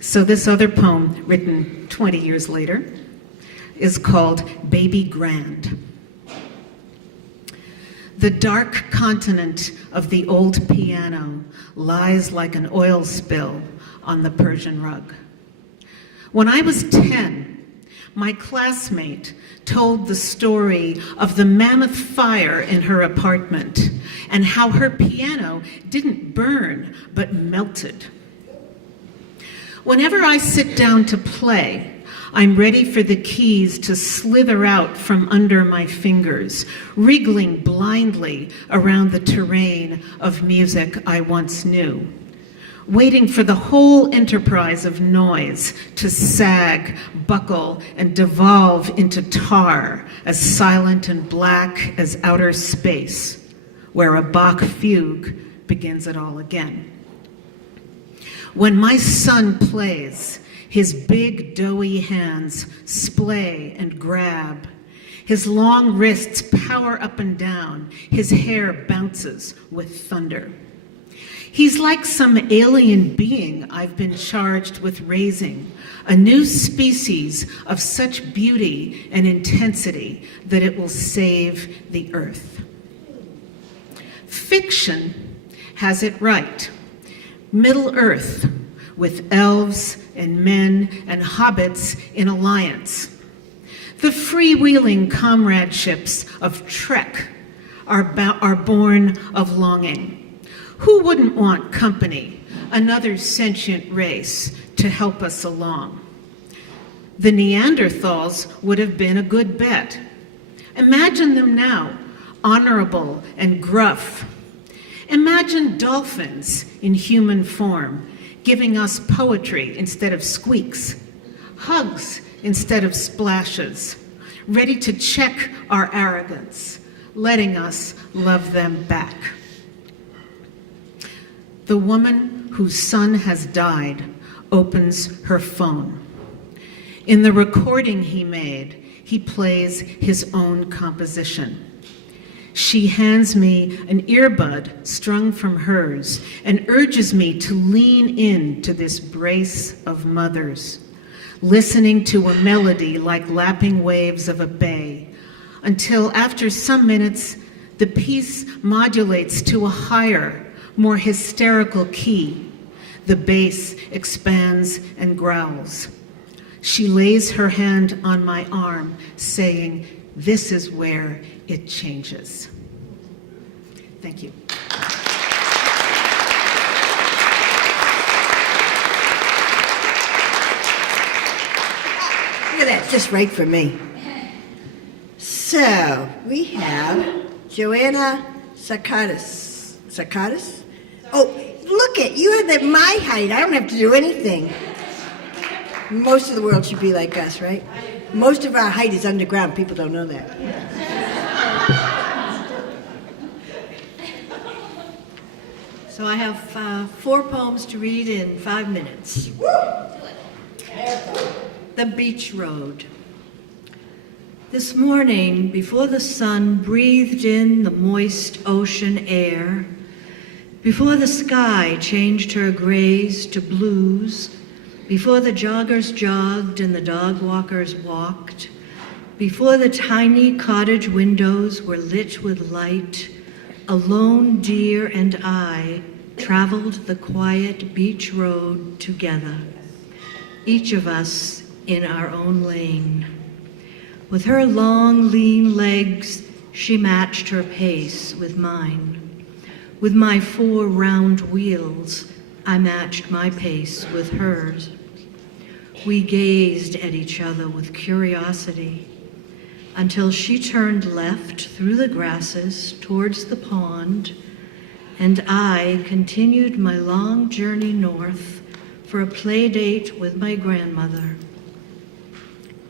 So this other poem, written 20 years later, is called Baby Grand. The dark continent of the old piano lies like an oil spill on the Persian rug. When I was 10, my classmate told the story of the mammoth fire in her apartment and how her piano didn't burn but melted. Whenever I sit down to play, I'm ready for the keys to slither out from under my fingers, wriggling blindly around the terrain of music I once knew, waiting for the whole enterprise of noise to sag, buckle, and devolve into tar, as silent and black as outer space, where a Bach fugue begins it all again. When my son plays, his big, doughy hands splay and grab. His long wrists power up and down. His hair bounces with thunder. He's like some alien being I've been charged with raising, a new species of such beauty and intensity that it will save the earth. Fiction has it right. Middle Earth, with elves and men and hobbits in alliance. The freewheeling comradeships of Trek are born of longing. Who wouldn't want company, another sentient race to help us along? The Neanderthals would have been a good bet. Imagine them now, honorable and gruff. Imagine dolphins in human form, giving us poetry instead of squeaks, hugs instead of splashes, ready to check our arrogance, letting us love them back. The woman whose son has died opens her phone. In the recording he made, he plays his own composition. She hands me an earbud strung from hers and urges me to lean into this brace of mothers, listening to a melody like lapping waves of a bay, until after some minutes, The piece modulates to a higher, more hysterical key. The bass expands and growls. She lays her hand on my arm, saying, "This is where it changes." Thank you. Look at that, just right for me. So, we have Joanna Sakatis. Sakatis? Oh, look it, you have my height. I don't have to do anything. Most of the world should be like us, right? Most of our height is underground. People don't know that. So I have 4 poems to read in 5 minutes. The Beach Road. This morning, before the sun breathed in the moist ocean air, before the sky changed her grays to blues, before the joggers jogged and the dog walkers walked, before the tiny cottage windows were lit with light, a lone deer and I traveled the quiet beach road together, each of us in our own lane. With her long, lean legs, she matched her pace with mine. With my 4 round wheels, I matched my pace with hers. We gazed at each other with curiosity until she turned left through the grasses towards the pond, and I continued my long journey north for a play date with my grandmother.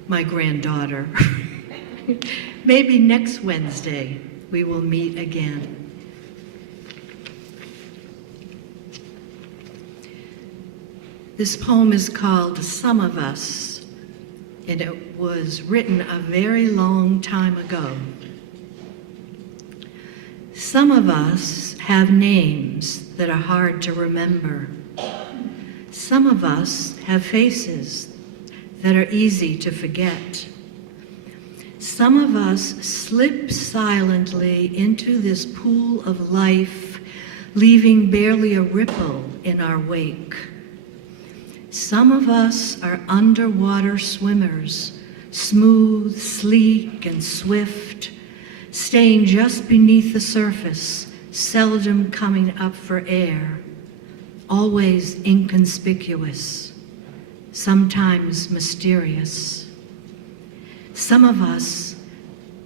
My granddaughter. Maybe next Wednesday we will meet again. This poem is called Some of Us, and it was written a very long time ago. Some of us have names that are hard to remember. Some of us have faces that are easy to forget. Some of us slip silently into this pool of life, leaving barely a ripple in our wake. Some of us are underwater swimmers, smooth, sleek, and swift, staying just beneath the surface, seldom coming up for air, always inconspicuous, sometimes mysterious. Some of us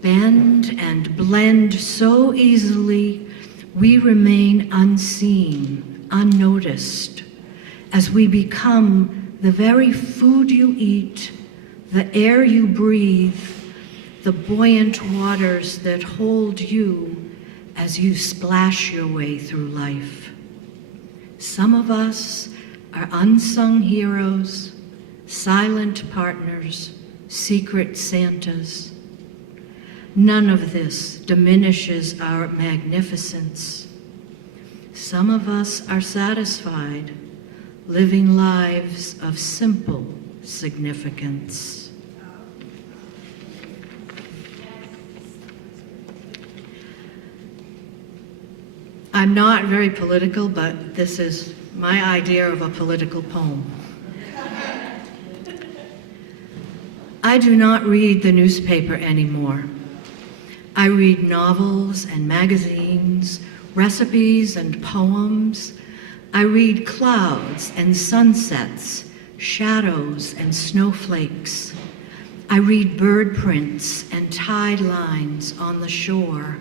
bend and blend so easily we remain unseen, unnoticed, as we become the very food you eat, the air you breathe, the buoyant waters that hold you as you splash your way through life. Some of us are unsung heroes, silent partners, secret Santas. None of this diminishes our magnificence. Some of us are satisfied, living lives of simple significance. I'm not very political, but this is my idea of a political poem. I do not read the newspaper anymore. I read novels and magazines, recipes and poems. I read clouds and sunsets, shadows and snowflakes. I read bird prints and tide lines on the shore,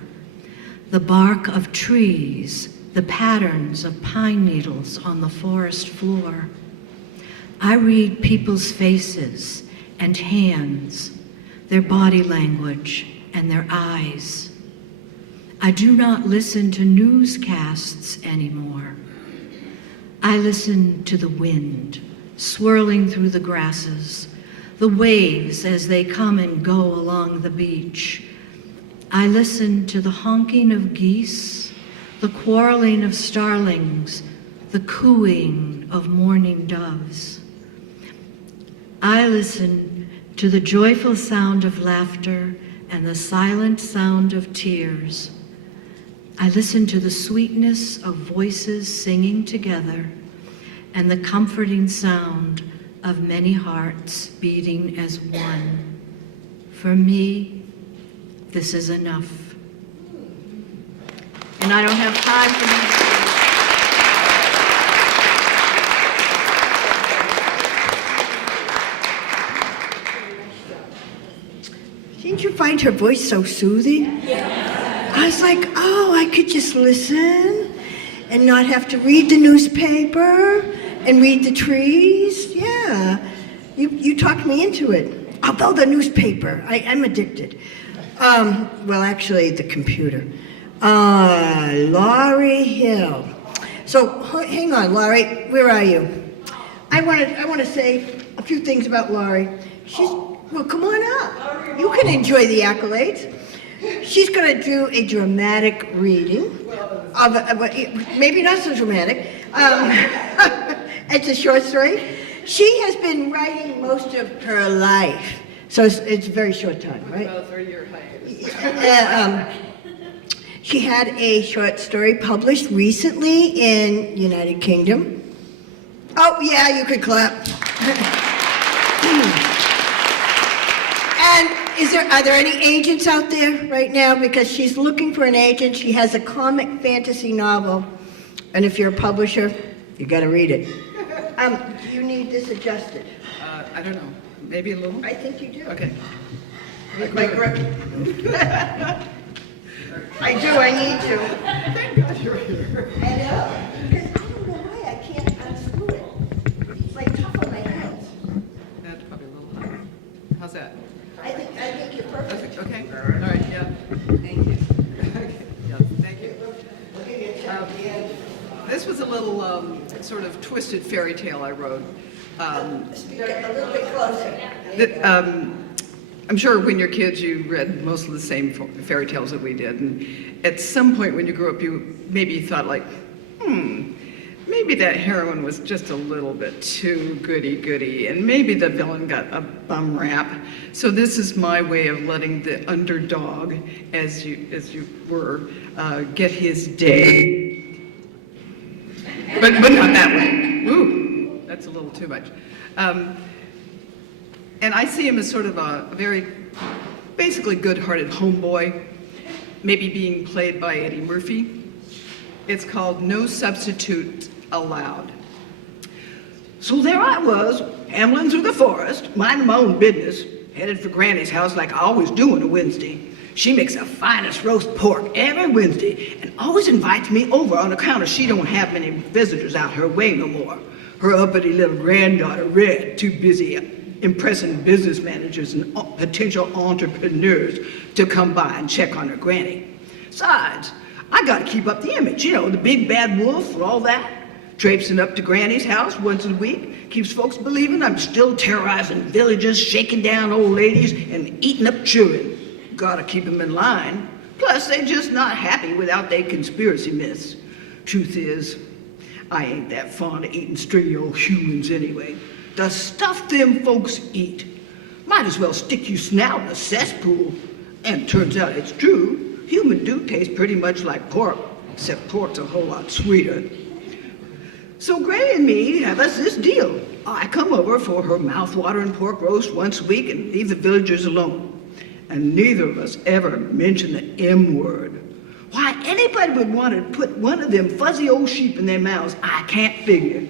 the bark of trees, the patterns of pine needles on the forest floor. I read people's faces and hands, their body language and their eyes. I do not listen to newscasts anymore. I listen to the wind swirling through the grasses, the waves as they come and go along the beach. I listen to the honking of geese, the quarreling of starlings, the cooing of mourning doves. I listen to the joyful sound of laughter and the silent sound of tears, I listen to the sweetness of voices singing together and the comforting sound of many hearts beating as one. For me, this is enough. And I don't have time for Didn't you find her voice so soothing? I was like, oh, I could just listen and not have to read the newspaper and read the trees. Yeah, you talked me into it. Although the newspaper, I'm addicted. Well, actually, the computer. Laurie Hill. So, hang on, Laurie, where are you? I want to say a few things about Laurie. Well, come on up. You can enjoy the accolades. She's going to do a dramatic reading of, maybe not so dramatic. It's a short story. She has been writing most of her life, so it's a very short time, right? About a 3-year hiatus. She had a short story published recently in United Kingdom. Oh yeah, you could clap. And are there any agents out there right now? Because she's looking for an agent. She has a comic fantasy novel. And if you're a publisher, you got to read it. Do you need this adjusted? I don't know. Maybe a little? I think you do. Okay. Like my grip. I do, I need to. Thank God you're here. I know. Because I don't know why I can't unscrew it. It's like tough on my hands. That's probably a little high. How's that? I think you're perfect. Okay. All right. Yeah. Thank you. Okay. Yeah. Thank you. This was a little sort of twisted fairy tale I wrote. Speak up a little bit closer. That, I'm sure when you're kids you read most of the same fairy tales that we did, and at some point when you grew up you maybe thought like, maybe that heroine was just a little bit too goody-goody, and maybe the villain got a bum rap. So this is my way of letting the underdog, as you were, get his day. But not that way. Ooh, that's a little too much. And I see him as sort of a very, basically good-hearted homeboy, maybe being played by Eddie Murphy. It's called No Substitute Allowed. So there I was, ambling through the forest, minding my own business, headed for Granny's house like I always do on a Wednesday. She makes the finest roast pork every Wednesday and always invites me over on account of she don't have many visitors out her way no more. Her uppity little granddaughter, Red, too busy impressing business managers and potential entrepreneurs to come by and check on her granny. Besides, I gotta keep up the image, the big bad wolf and all that. Traipsing up to Granny's house once a week keeps folks believing I'm still terrorizing villages, shaking down old ladies, and eating up children. Gotta keep them in line. Plus, they're just not happy without their conspiracy myths. Truth is, I ain't that fond of eating stringy old humans anyway. The stuff them folks eat. Might as well stick your snout in a cesspool. And turns out it's true. Human do taste pretty much like pork, except pork's a whole lot sweeter. So Granny and me have us this deal. I come over for her mouth-watering pork roast once a week and leave the villagers alone. And neither of us ever mention the M word. Why anybody would want to put one of them fuzzy old sheep in their mouths, I can't figure.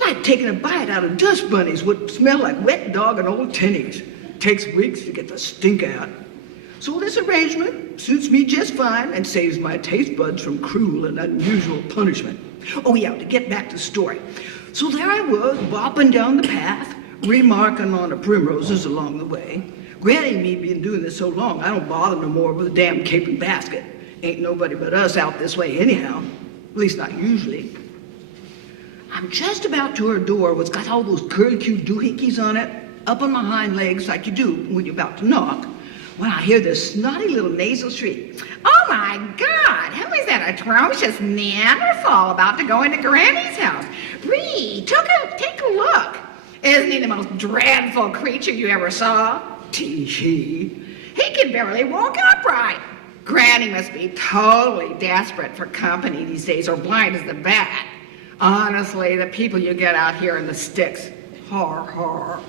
Like taking a bite out of dust bunnies would smell like wet dog and old tinnies. Takes weeks to get the stink out. So this arrangement suits me just fine and saves my taste buds from cruel and unusual punishment. Oh yeah, to get back to the story. So there I was, bopping down the path, remarking on the primroses along the way. Granny and me been doing this so long, I don't bother no more with a damn cape and basket. Ain't nobody but us out this way anyhow. At least not usually. I'm just about to her door, what's got all those curly-Q doohickeys on it, up on my hind legs like you do when you're about to knock, when I hear this snotty little nasal shriek. Oh my God, who is that atrocious Neanderthal about to go into Granny's house? Bree, take a look. Isn't he the most dreadful creature you ever saw? Tee-hee. He can barely walk upright. Granny must be totally desperate for company these days, or blind as the bat. Honestly, the people you get out here in the sticks, har har.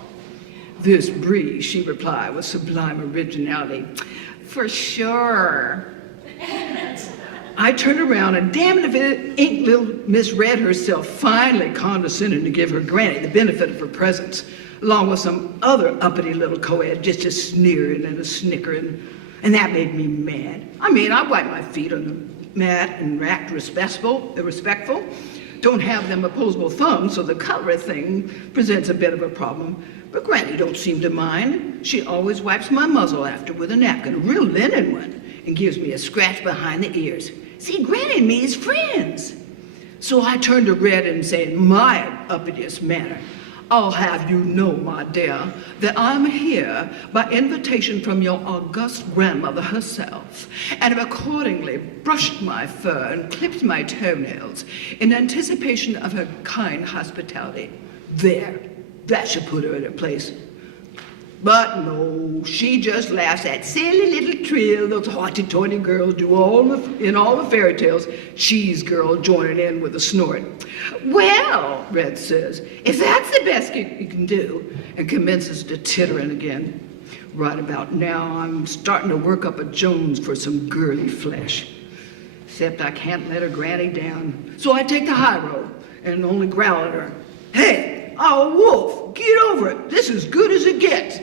This Bree, she replied with sublime originality. For sure. I turned around and damn it if it ain't little Miss Red herself finally condescending to give her granny the benefit of her presence, along with some other uppity little co-ed just a sneering and a snickering. And that made me mad. I mean, I wiped my feet on the mat and act respectful. Don't have them opposable thumbs, so the cutlery thing presents a bit of a problem. But Granny don't seem to mind. She always wipes my muzzle after with a napkin, a real linen one, and gives me a scratch behind the ears. See, Granny and me is friends. So I turned to Red and said in my uppitiest manner, I'll have you know, my dear, that I'm here by invitation from your august grandmother herself, and have accordingly brushed my fur and clipped my toenails in anticipation of her kind hospitality. There, that should put her in her place. But no, she just laughs that silly little trill those hoity-toity girls do in all the fairy tales, cheese girl joining in with a snort. Well, Red says, if that's the best you can do, and commences to tittering again. Right about now, I'm starting to work up a Jones for some girly flesh. Except I can't let her granny down. So I take the high road and only growl at her. Hey, oh, Wolf, get over it. This is good as it gets.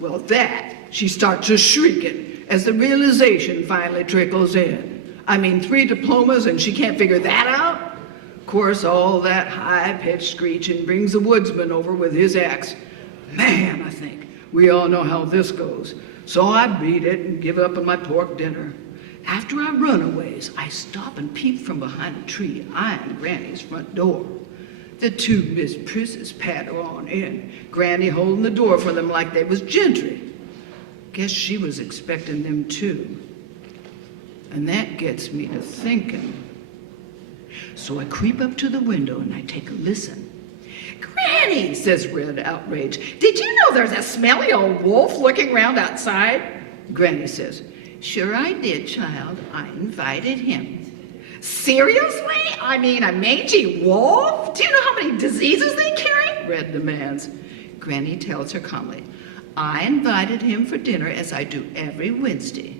Well, at that, she starts a shrieking as the realization finally trickles in. I mean, 3 diplomas and she can't figure that out? Of course, all that high-pitched screeching brings the woodsman over with his axe. Man, I think, we all know how this goes. So I beat it and give up on my pork dinner. After I run a ways, I stop and peep from behind a tree, eyeing Granny's front door. The 2 Miss Prisses patter on in, Granny holding the door for them like they was gentry. Guess she was expecting them too. And that gets me to thinking. So I creep up to the window and I take a listen. Granny, says Red, outraged, did you know there's a smelly old wolf looking around outside? Granny says, sure I did, child. I invited him. Seriously? I mean, a mangy wolf? Do you know how many diseases they carry? Red demands. Granny tells her calmly, I invited him for dinner as I do every Wednesday.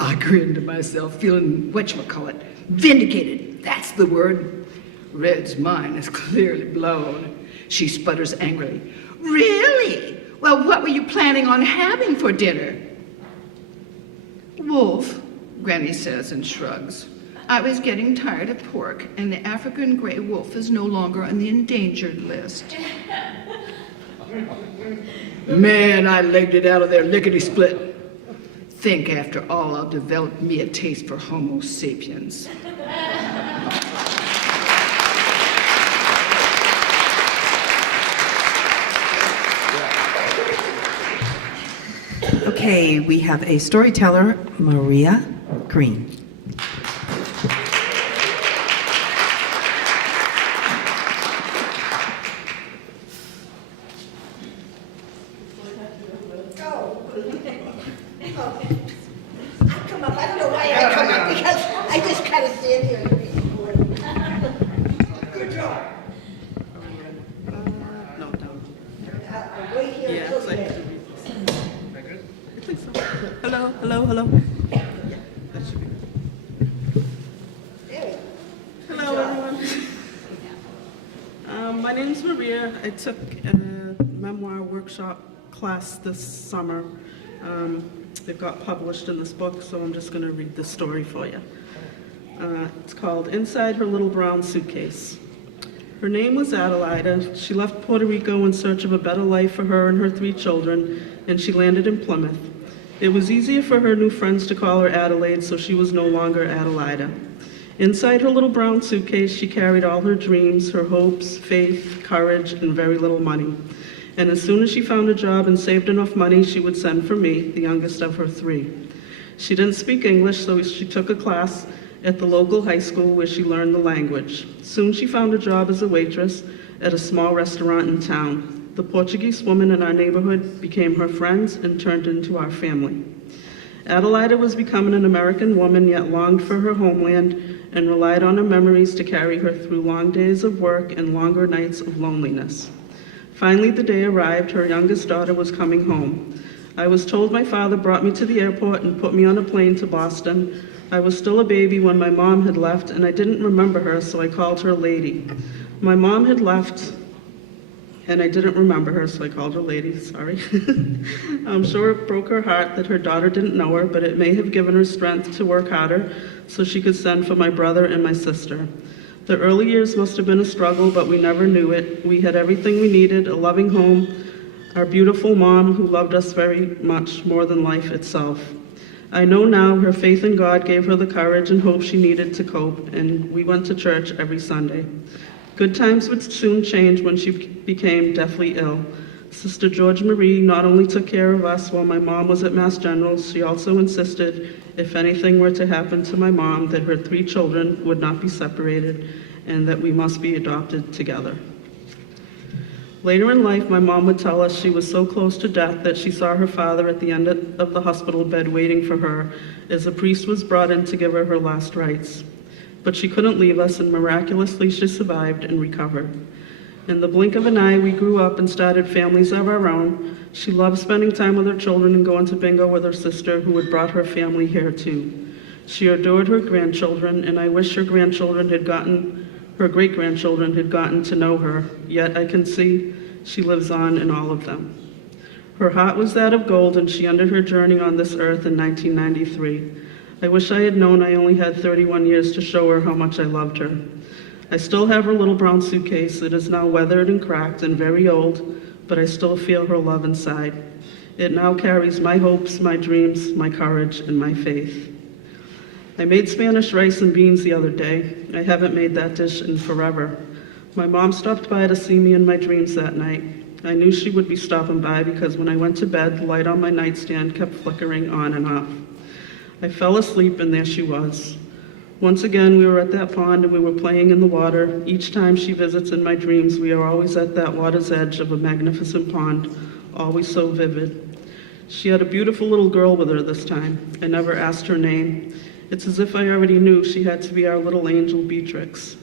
I grinned to myself, feeling whatchamacallit, vindicated. That's the word. Red's mind is clearly blown. She sputters angrily. Really? Well, what were you planning on having for dinner? Wolf, Granny says and shrugs. I was getting tired of pork, and the African gray wolf is no longer on the endangered list. Man, I legged it out of there lickety-split. Think after all I'll develop me a taste for Homo sapiens. Okay, we have a storyteller, Maria Green. Hello. Hello, everyone. My name's Maria. I took a memoir workshop class this summer. It got published in this book, so I'm just going to read the story for you. It's called Inside Her Little Brown Suitcase. Her name was Adelaida. She left Puerto Rico in search of a better life for her and her 3 children, and she landed in Plymouth. It was easier for her new friends to call her Adelaide, so she was no longer Adelaida. Inside her little brown suitcase, she carried all her dreams, her hopes, faith, courage, and very little money. And as soon as she found a job and saved enough money, she would send for me, the youngest of her 3. She didn't speak English, so she took a class at the local high school where she learned the language. Soon she found a job as a waitress at a small restaurant in town. The Portuguese woman in our neighborhood became her friends and turned into our family. Adelaida was becoming an American woman, yet longed for her homeland and relied on her memories to carry her through long days of work and longer nights of loneliness. Finally, the day arrived. Her youngest daughter was coming home. I was told my father brought me to the airport and put me on a plane to Boston. I was still a baby when my mom had left, and I didn't remember her, so I called her Lady. My mom had left, and I didn't remember her, so I called her Lady, sorry. I'm sure it broke her heart that her daughter didn't know her, but it may have given her strength to work harder so she could send for my brother and my sister. The early years must have been a struggle, but we never knew it. We had everything we needed, a loving home, our beautiful mom who loved us very much, more than life itself. I know now her faith in God gave her the courage and hope she needed to cope, and we went to church every Sunday. Good times would soon change when she became deathly ill. Sister George Marie not only took care of us while my mom was at Mass General, she also insisted if anything were to happen to my mom, that her 3 children would not be separated and that we must be adopted together. Later in life, my mom would tell us she was so close to death that she saw her father at the end of the hospital bed waiting for her as a priest was brought in to give her her last rites. But she couldn't leave us, and miraculously she survived and recovered. In the blink of an eye, we grew up and started families of our own. She loved spending time with her children and going to bingo with her sister, who had brought her family here too. She adored her grandchildren, and I wish her great-grandchildren had gotten to know her, yet I can see she lives on in all of them. Her heart was that of gold, and she ended her journey on this earth in 1993. I wish I had known I only had 31 years to show her how much I loved her. I still have her little brown suitcase. It is now weathered and cracked and very old, but I still feel her love inside. It now carries my hopes, my dreams, my courage, and my faith. I made Spanish rice and beans the other day. I haven't made that dish in forever. My mom stopped by to see me in my dreams that night. I knew she would be stopping by because when I went to bed, the light on my nightstand kept flickering on and off. I fell asleep, and there she was. Once again, we were at that pond and we were playing in the water. Each time she visits in my dreams, we are always at that water's edge of a magnificent pond, always so vivid. She had a beautiful little girl with her this time. I never asked her name. It's as if I already knew she had to be our little angel Beatrix.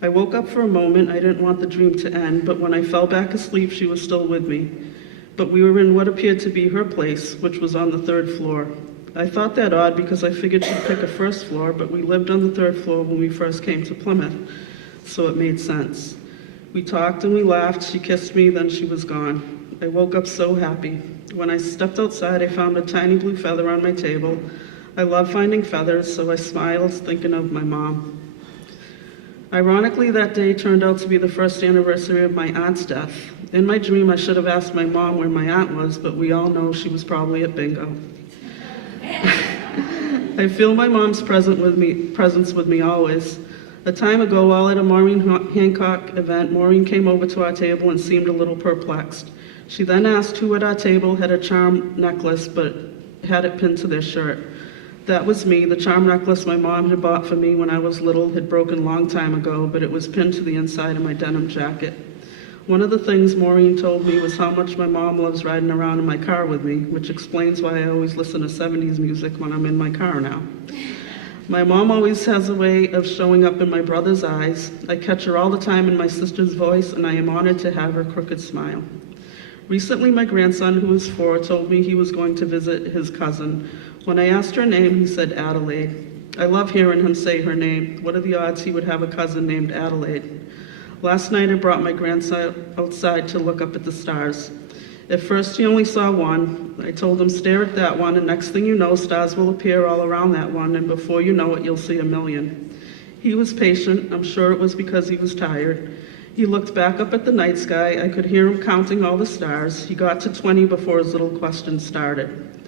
I woke up for a moment. I didn't want the dream to end, but when I fell back asleep, she was still with me. But we were in what appeared to be her place, which was on the 3rd floor. I thought that odd because I figured she'd pick a 1st floor, but we lived on the 3rd floor when we first came to Plymouth, so it made sense. We talked and we laughed. She kissed me, then she was gone. I woke up so happy. When I stepped outside, I found a tiny blue feather on my table. I love finding feathers, so I smiled, thinking of my mom. Ironically, that day turned out to be the 1st anniversary of my aunt's death. In my dream, I should have asked my mom where my aunt was, but we all know she was probably at bingo. I feel my mom's presence with me always. A time ago, while at a Maureen Hancock event, Maureen came over to our table and seemed a little perplexed. She then asked who at our table had a charm necklace but had it pinned to their shirt. That was me. The charm necklace my mom had bought for me when I was little had broken a long time ago, but it was pinned to the inside of my denim jacket. One of the things Maureen told me was how much my mom loves riding around in my car with me, which explains why I always listen to 70s music when I'm in my car now. My mom always has a way of showing up in my brother's eyes. I catch her all the time in my sister's voice, and I am honored to have her crooked smile. Recently, my grandson, who is 4, told me he was going to visit his cousin. When I asked her name, he said Adelaide. I love hearing him say her name. What are the odds he would have a cousin named Adelaide? Last night, I brought my grandson outside to look up at the stars. At first, he only saw one. I told him, stare at that one, and next thing you know, stars will appear all around that one, and before you know it, you'll see a million. He was patient. I'm sure it was because he was tired. He looked back up at the night sky. I could hear him counting all the stars. He got to 20 before his little question started.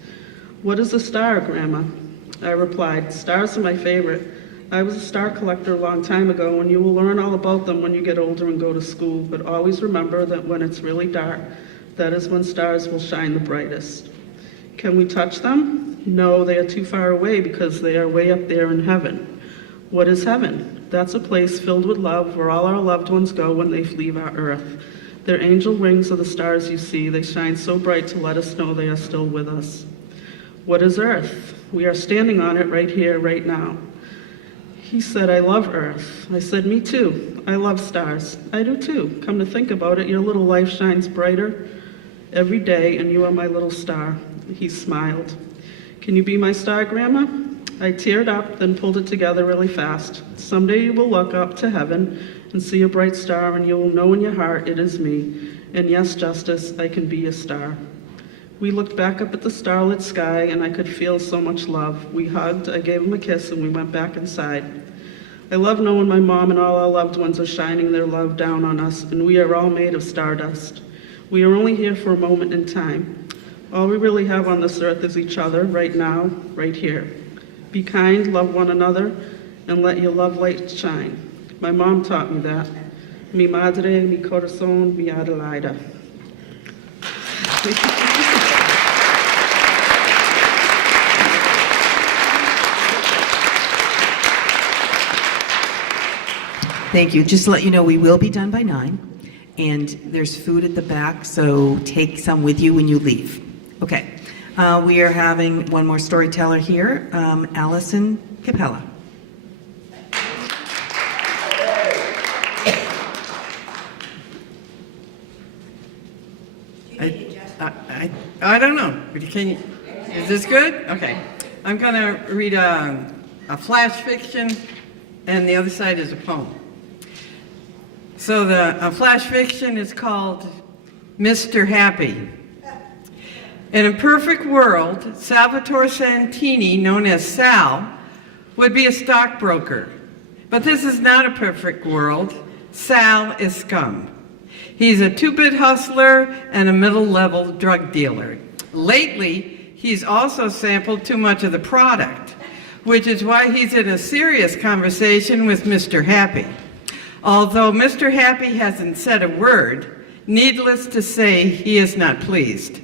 What is a star, Grandma? I replied, stars are my favorite. I was a star collector a long time ago, and you will learn all about them when you get older and go to school, but always remember that when it's really dark, that is when stars will shine the brightest. Can we touch them? No, they are too far away because they are way up there in heaven. What is heaven? That's a place filled with love where all our loved ones go when they leave our earth. Their angel rings are the stars you see. They shine so bright to let us know they are still with us. What is Earth? We are standing on it right here, right now. He said, I love Earth. I said, me too. I love stars. I do too. Come to think about it, your little life shines brighter every day, and you are my little star. He smiled. Can you be my star, Grandma? I teared up, then pulled it together really fast. Someday you will look up to heaven and see a bright star, and you will know in your heart it is me. And yes, Justice, I can be a star. We looked back up at the starlit sky, and I could feel so much love. We hugged, I gave him a kiss, and we went back inside. I love knowing my mom and all our loved ones are shining their love down on us, and we are all made of stardust. We are only here for a moment in time. All we really have on this earth is each other, right now, right here. Be kind, love one another, and let your love light shine. My mom taught me that. Mi madre, mi corazón, mi Adelaida. Thank you. Just to let you know, we will be done by 9, and there's food at the back, so take some with you when you leave. Okay. We are having one more storyteller here, Allison Capella. I don't know. Can you, is this good? Okay. I'm going to read a flash fiction, and the other side is a poem. So the flash fiction is called Mr. Happy. In a perfect world, Salvatore Santini, known as Sal, would be a stockbroker. But this is not a perfect world. Sal is scum. He's a two-bit hustler and a middle-level drug dealer. Lately, he's also sampled too much of the product, which is why he's in a serious conversation with Mr. Happy. Although Mr. Happy hasn't said a word, needless to say, he is not pleased.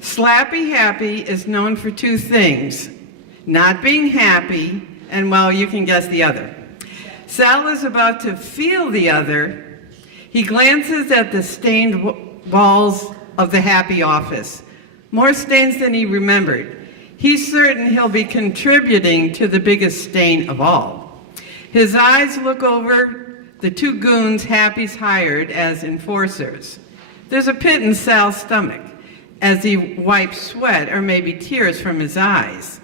Slappy Happy is known for two things: not being happy, and well, you can guess the other. Sal is about to feel the other. He glances at the stained walls of the Happy office. More stains than he remembered. He's certain he'll be contributing to the biggest stain of all. His eyes look over the two goons Happy's hired as enforcers. There's a pit in Sal's stomach as he wipes sweat or maybe tears from his eyes.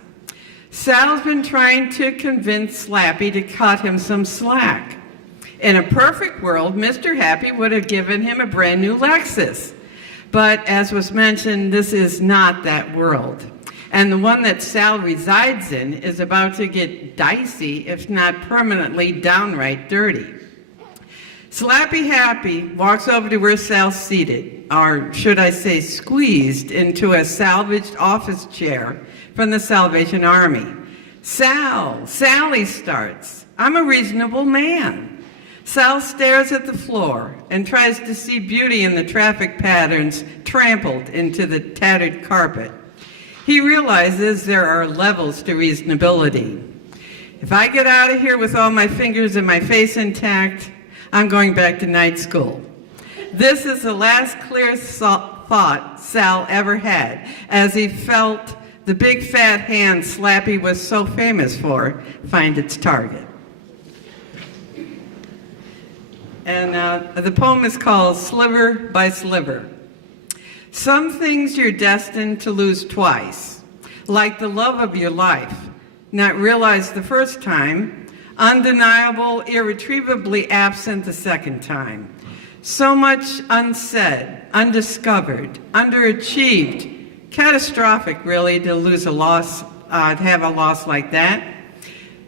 Sal's been trying to convince Slappy to cut him some slack. In a perfect world, Mr. Happy would have given him a brand new Lexus. But as was mentioned, this is not that world. And the one that Sal resides in is about to get dicey, if not permanently downright dirty. Slappy Happy walks over to where Sal's seated, or should I say squeezed into a salvaged office chair from the Salvation Army. Sally starts. I'm a reasonable man. Sal stares at the floor and tries to see beauty in the traffic patterns trampled into the tattered carpet. He realizes there are levels to reasonability. If I get out of here with all my fingers and my face intact, I'm going back to night school. This is the last clear thought Sal ever had as he felt the big fat hand Slappy was so famous for find its target. And the poem is called Sliver by Sliver. Some things you're destined to lose twice, like the love of your life, not realized the first time, undeniable, irretrievably absent the second time. So much unsaid, undiscovered, underachieved, catastrophic really to lose a loss, to have a loss like that.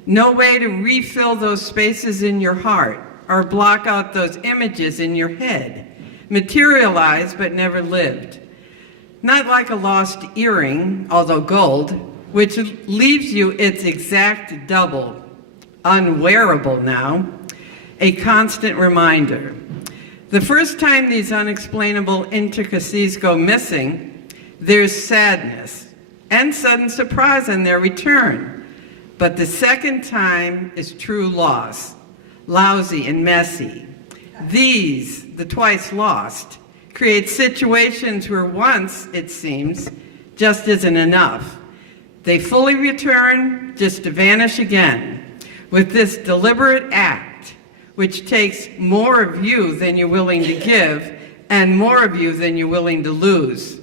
No way to refill those spaces in your heart or block out those images in your head, materialized but never lived. Not like a lost earring, although gold, which leaves you its exact double, unwearable now, a constant reminder. The first time these unexplainable intricacies go missing, there's sadness and sudden surprise on their return. But the second time is true loss, lousy and messy. These, the twice lost, create situations where once, it seems, just isn't enough. They fully return just to vanish again with this deliberate act, which takes more of you than you're willing to give and more of you than you're willing to lose.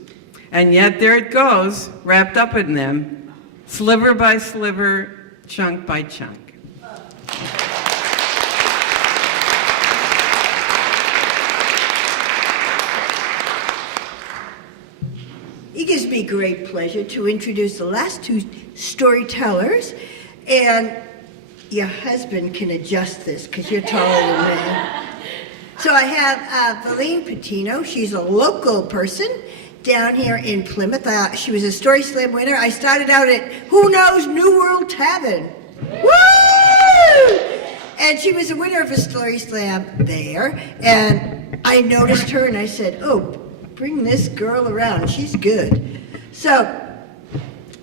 And yet there it goes, wrapped up in them, sliver by sliver, chunk by chunk. It gives me great pleasure to introduce the last two storytellers, and your husband can adjust this because you're taller than me. So I have Valine Patino. She's a local person down here in Plymouth. She was a Story Slam winner. I started out at Who Knows New World Tavern. Woo! And she was a winner of a Story Slam there. And I noticed her and I said, oh, bring this girl around. She's good. So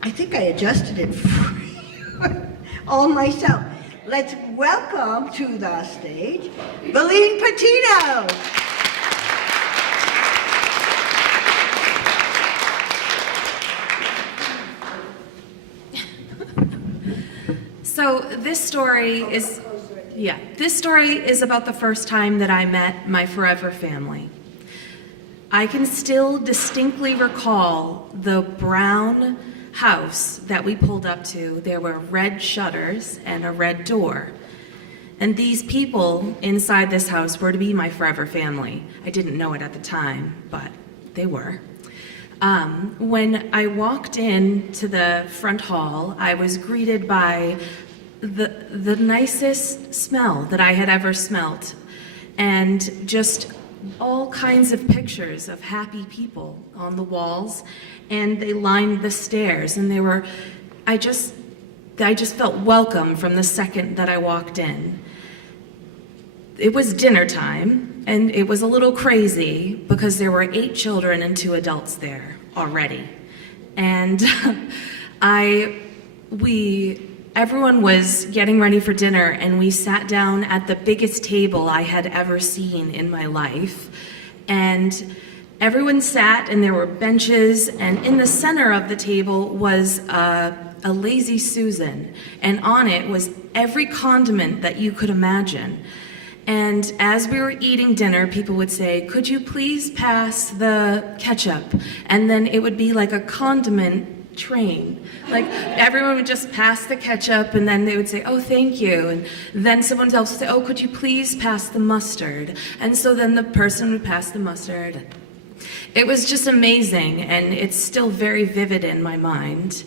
I think I adjusted it for all myself. Let's welcome to the stage Valine Patino. So this story is about the first time that I met my forever family. I can still distinctly recall the brown house that we pulled up to. There were red shutters and a red door. And these people inside this house were to be my forever family. I didn't know it at the time, but they were. When I walked into the front hall, I was greeted by the nicest smell that I had ever smelt, and just all kinds of pictures of happy people on the walls, and they lined the stairs, and I just felt welcome from the second that I walked in. It was dinner time, and it was a little crazy because there were 8 children and 2 adults there already. And everyone was getting ready for dinner, and we sat down at the biggest table I had ever seen in my life. And everyone sat, and there were benches, and in the center of the table was a Lazy Susan, and on it was every condiment that you could imagine. And as we were eating dinner, people would say, could you please pass the ketchup? And then it would be like a condiment train. Like everyone would just pass the ketchup, and then they would say, oh, thank you. And then someone else would say, oh, could you please pass the mustard? And so then the person would pass the mustard. It was just amazing, and it's still very vivid in my mind.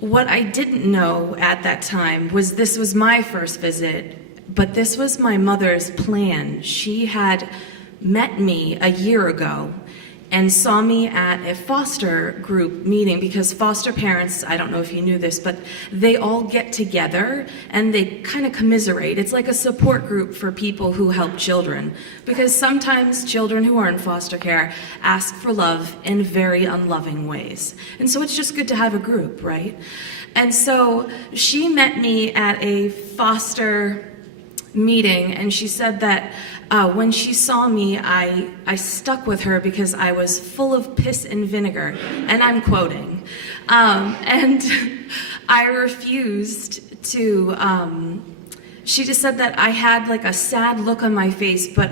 What I didn't know at that time was this was my first visit, but this was my mother's plan. She had met me a year ago and saw me at a foster group meeting, because foster parents, I don't know if you knew this, but they all get together and they kind of commiserate. It's like a support group for people who help children, because sometimes children who are in foster care ask for love in very unloving ways. And so it's just good to have a group, right? And so she met me at a foster meeting, and she said that when she saw me, I stuck with her because I was full of piss and vinegar, and I'm quoting. And I refused to, she just said that I had like a sad look on my face, but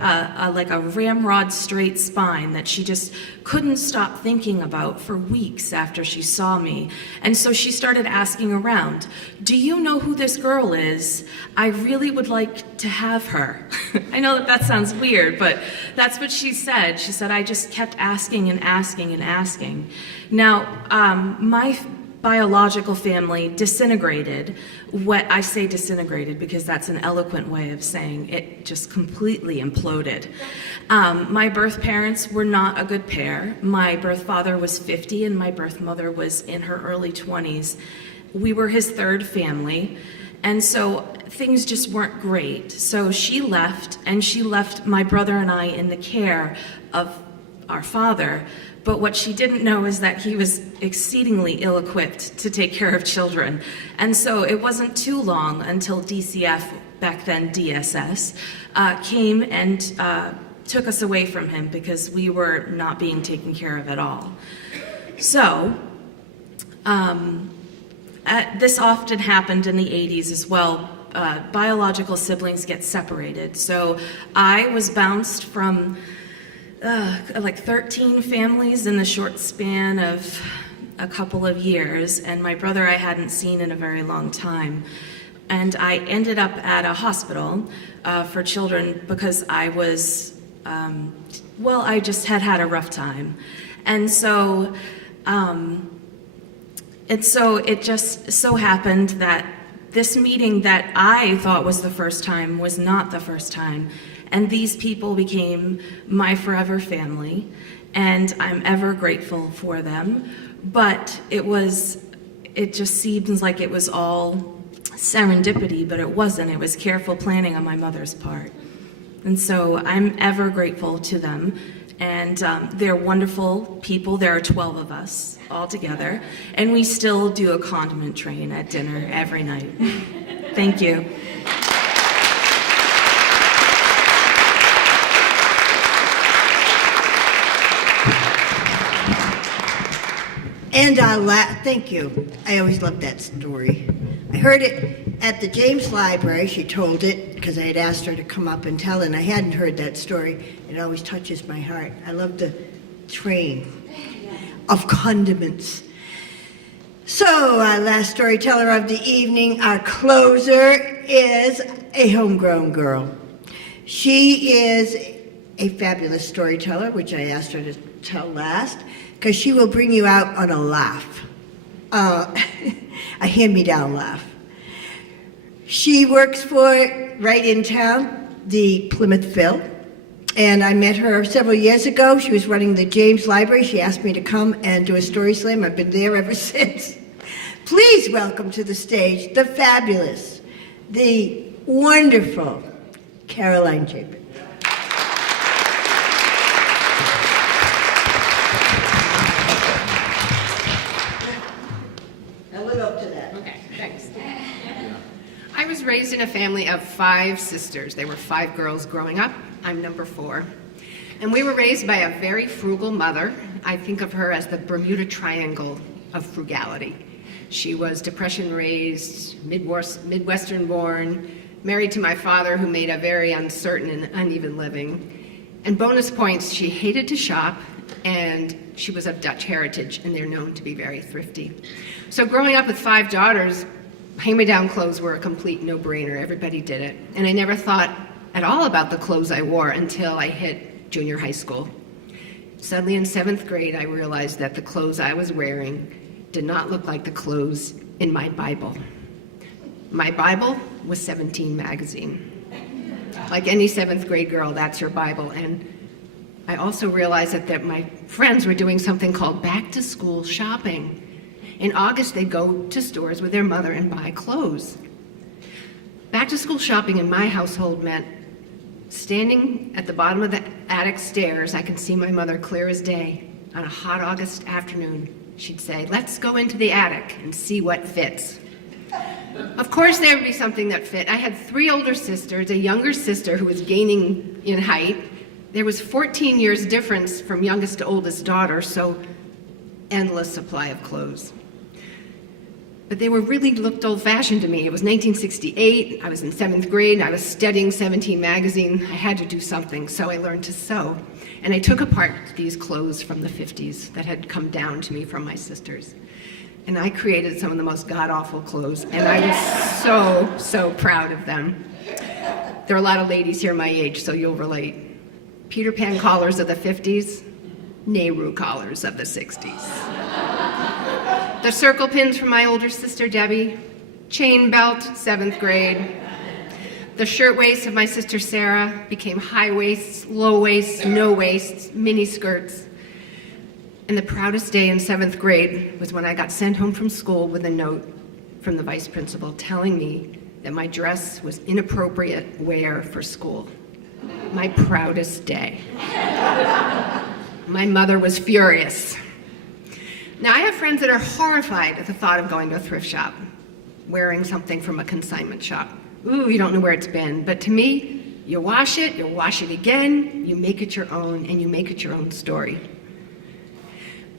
like a ramrod straight spine that she just couldn't stop thinking about for weeks after she saw me. And so she started asking around, do you know who this girl is? I really would like to have her. I know that sounds weird, but that's what she said. She said, I just kept asking and asking and asking. Now, my biological family disintegrated. What I say disintegrated because that's an eloquent way of saying it just completely imploded. My birth parents were not a good pair. My birth father was 50 and my birth mother was in her early 20s. We were his third family, and so things just weren't great. So she left, and she left my brother and I in the care of our father. But what she didn't know is that he was exceedingly ill-equipped to take care of children. And so it wasn't too long until DCF, back then DSS, came and took us away from him because we were not being taken care of at all. So This often happened in the 80s as well. Biological siblings get separated. So I was bounced from like 13 families in the short span of a couple of years, and my brother I hadn't seen in a very long time. And I ended up at a hospital for children because I was, I just had a rough time. And so, it just so happened that this meeting that I thought was the first time was not the first time. And these people became my forever family, and I'm ever grateful for them. But it just seems like it was all serendipity, but it wasn't. It was careful planning on my mother's part. And so I'm ever grateful to them. And they're wonderful people. There are 12 of us all together. And we still do a condiment train at dinner every night. Thank you. And thank you. I always loved that story. I heard it at the James Library. She told it because I had asked her to come up and tell it, and I hadn't heard that story. It always touches my heart. I love the train of condiments. So, our last storyteller of the evening, our closer, is a homegrown girl. She is a fabulous storyteller, which I asked her to tell last, because she will bring you out on a laugh, a hand-me-down laugh. She works for, right in town, the Plymouth Phil, and I met her several years ago. She was running the James Library. She asked me to come and do a story slam. I've been there ever since. Please welcome to the stage the fabulous, the wonderful Caroline Chapin. I was raised in a family of 5 sisters. There were 5 girls growing up. I'm number 4. And we were raised by a very frugal mother. I think of her as the Bermuda Triangle of frugality. She was Depression-raised, Midwestern-born, married to my father, who made a very uncertain and uneven living. And bonus points, she hated to shop, and she was of Dutch heritage, and they're known to be very thrifty. So growing up with 5 daughters, hand-me-down clothes were a complete no-brainer. Everybody did it. And I never thought at all about the clothes I wore until I hit junior high school. Suddenly in 7th grade, I realized that the clothes I was wearing did not look like the clothes in my Bible. My Bible was 17 magazine. Like any 7th grade girl, that's her Bible. And I also realized that my friends were doing something called back-to-school shopping. In August, they'd go to stores with their mother and buy clothes. Back-to-school shopping in my household meant standing at the bottom of the attic stairs. I can see my mother clear as day. On a hot August afternoon, she'd say, "Let's go into the attic and see what fits." Of course, there would be something that fit. I had 3 older sisters, a younger sister who was gaining in height. There was 14 years difference from youngest to oldest daughter, so endless supply of clothes. But they really looked old-fashioned to me. It was 1968, I was in 7th grade, I was studying 17 magazine. I had to do something, so I learned to sew. And I took apart these clothes from the 50s that had come down to me from my sisters. And I created some of the most god-awful clothes, and I was so proud of them. There are a lot of ladies here my age, so you'll relate. Peter Pan collars of the 50s, Nehru collars of the 60s. The circle pins from my older sister Debbie, chain belt, 7th grade. The shirt waists of my sister Sarah became high waists, low waists, no waists, mini skirts. And the proudest day in 7th grade was when I got sent home from school with a note from the vice principal telling me that my dress was inappropriate wear for school. My proudest day. My mother was furious. Now, I have friends that are horrified at the thought of going to a thrift shop, wearing something from a consignment shop. Ooh, you don't know where it's been. But to me, you wash it again, you make it your own, and you make it your own story.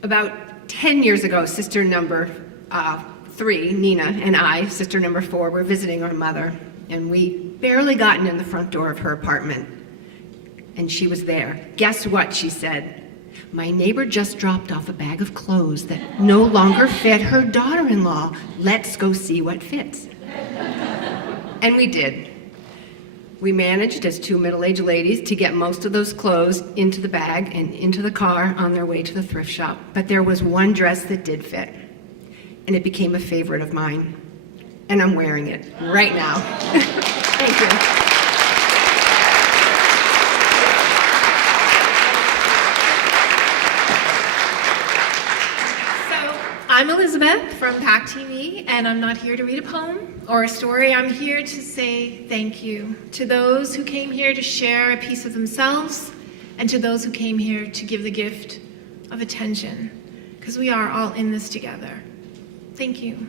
About 10 years ago, sister number 3, Nina, and I, sister number 4, were visiting our mother, and we barely gotten in the front door of her apartment. And she was there. Guess what, she said. My neighbor just dropped off a bag of clothes that no longer fit her daughter-in-law. Let's go see what fits. And we did. We managed, as 2 middle-aged ladies, to get most of those clothes into the bag and into the car on their way to the thrift shop. But there was one dress that did fit, and it became a favorite of mine. And I'm wearing it right now. Thank you. I'm Elizabeth from PAC TV, and I'm not here to read a poem or a story. I'm here to say thank you to those who came here to share a piece of themselves and to those who came here to give the gift of attention, because we are all in this together. Thank you.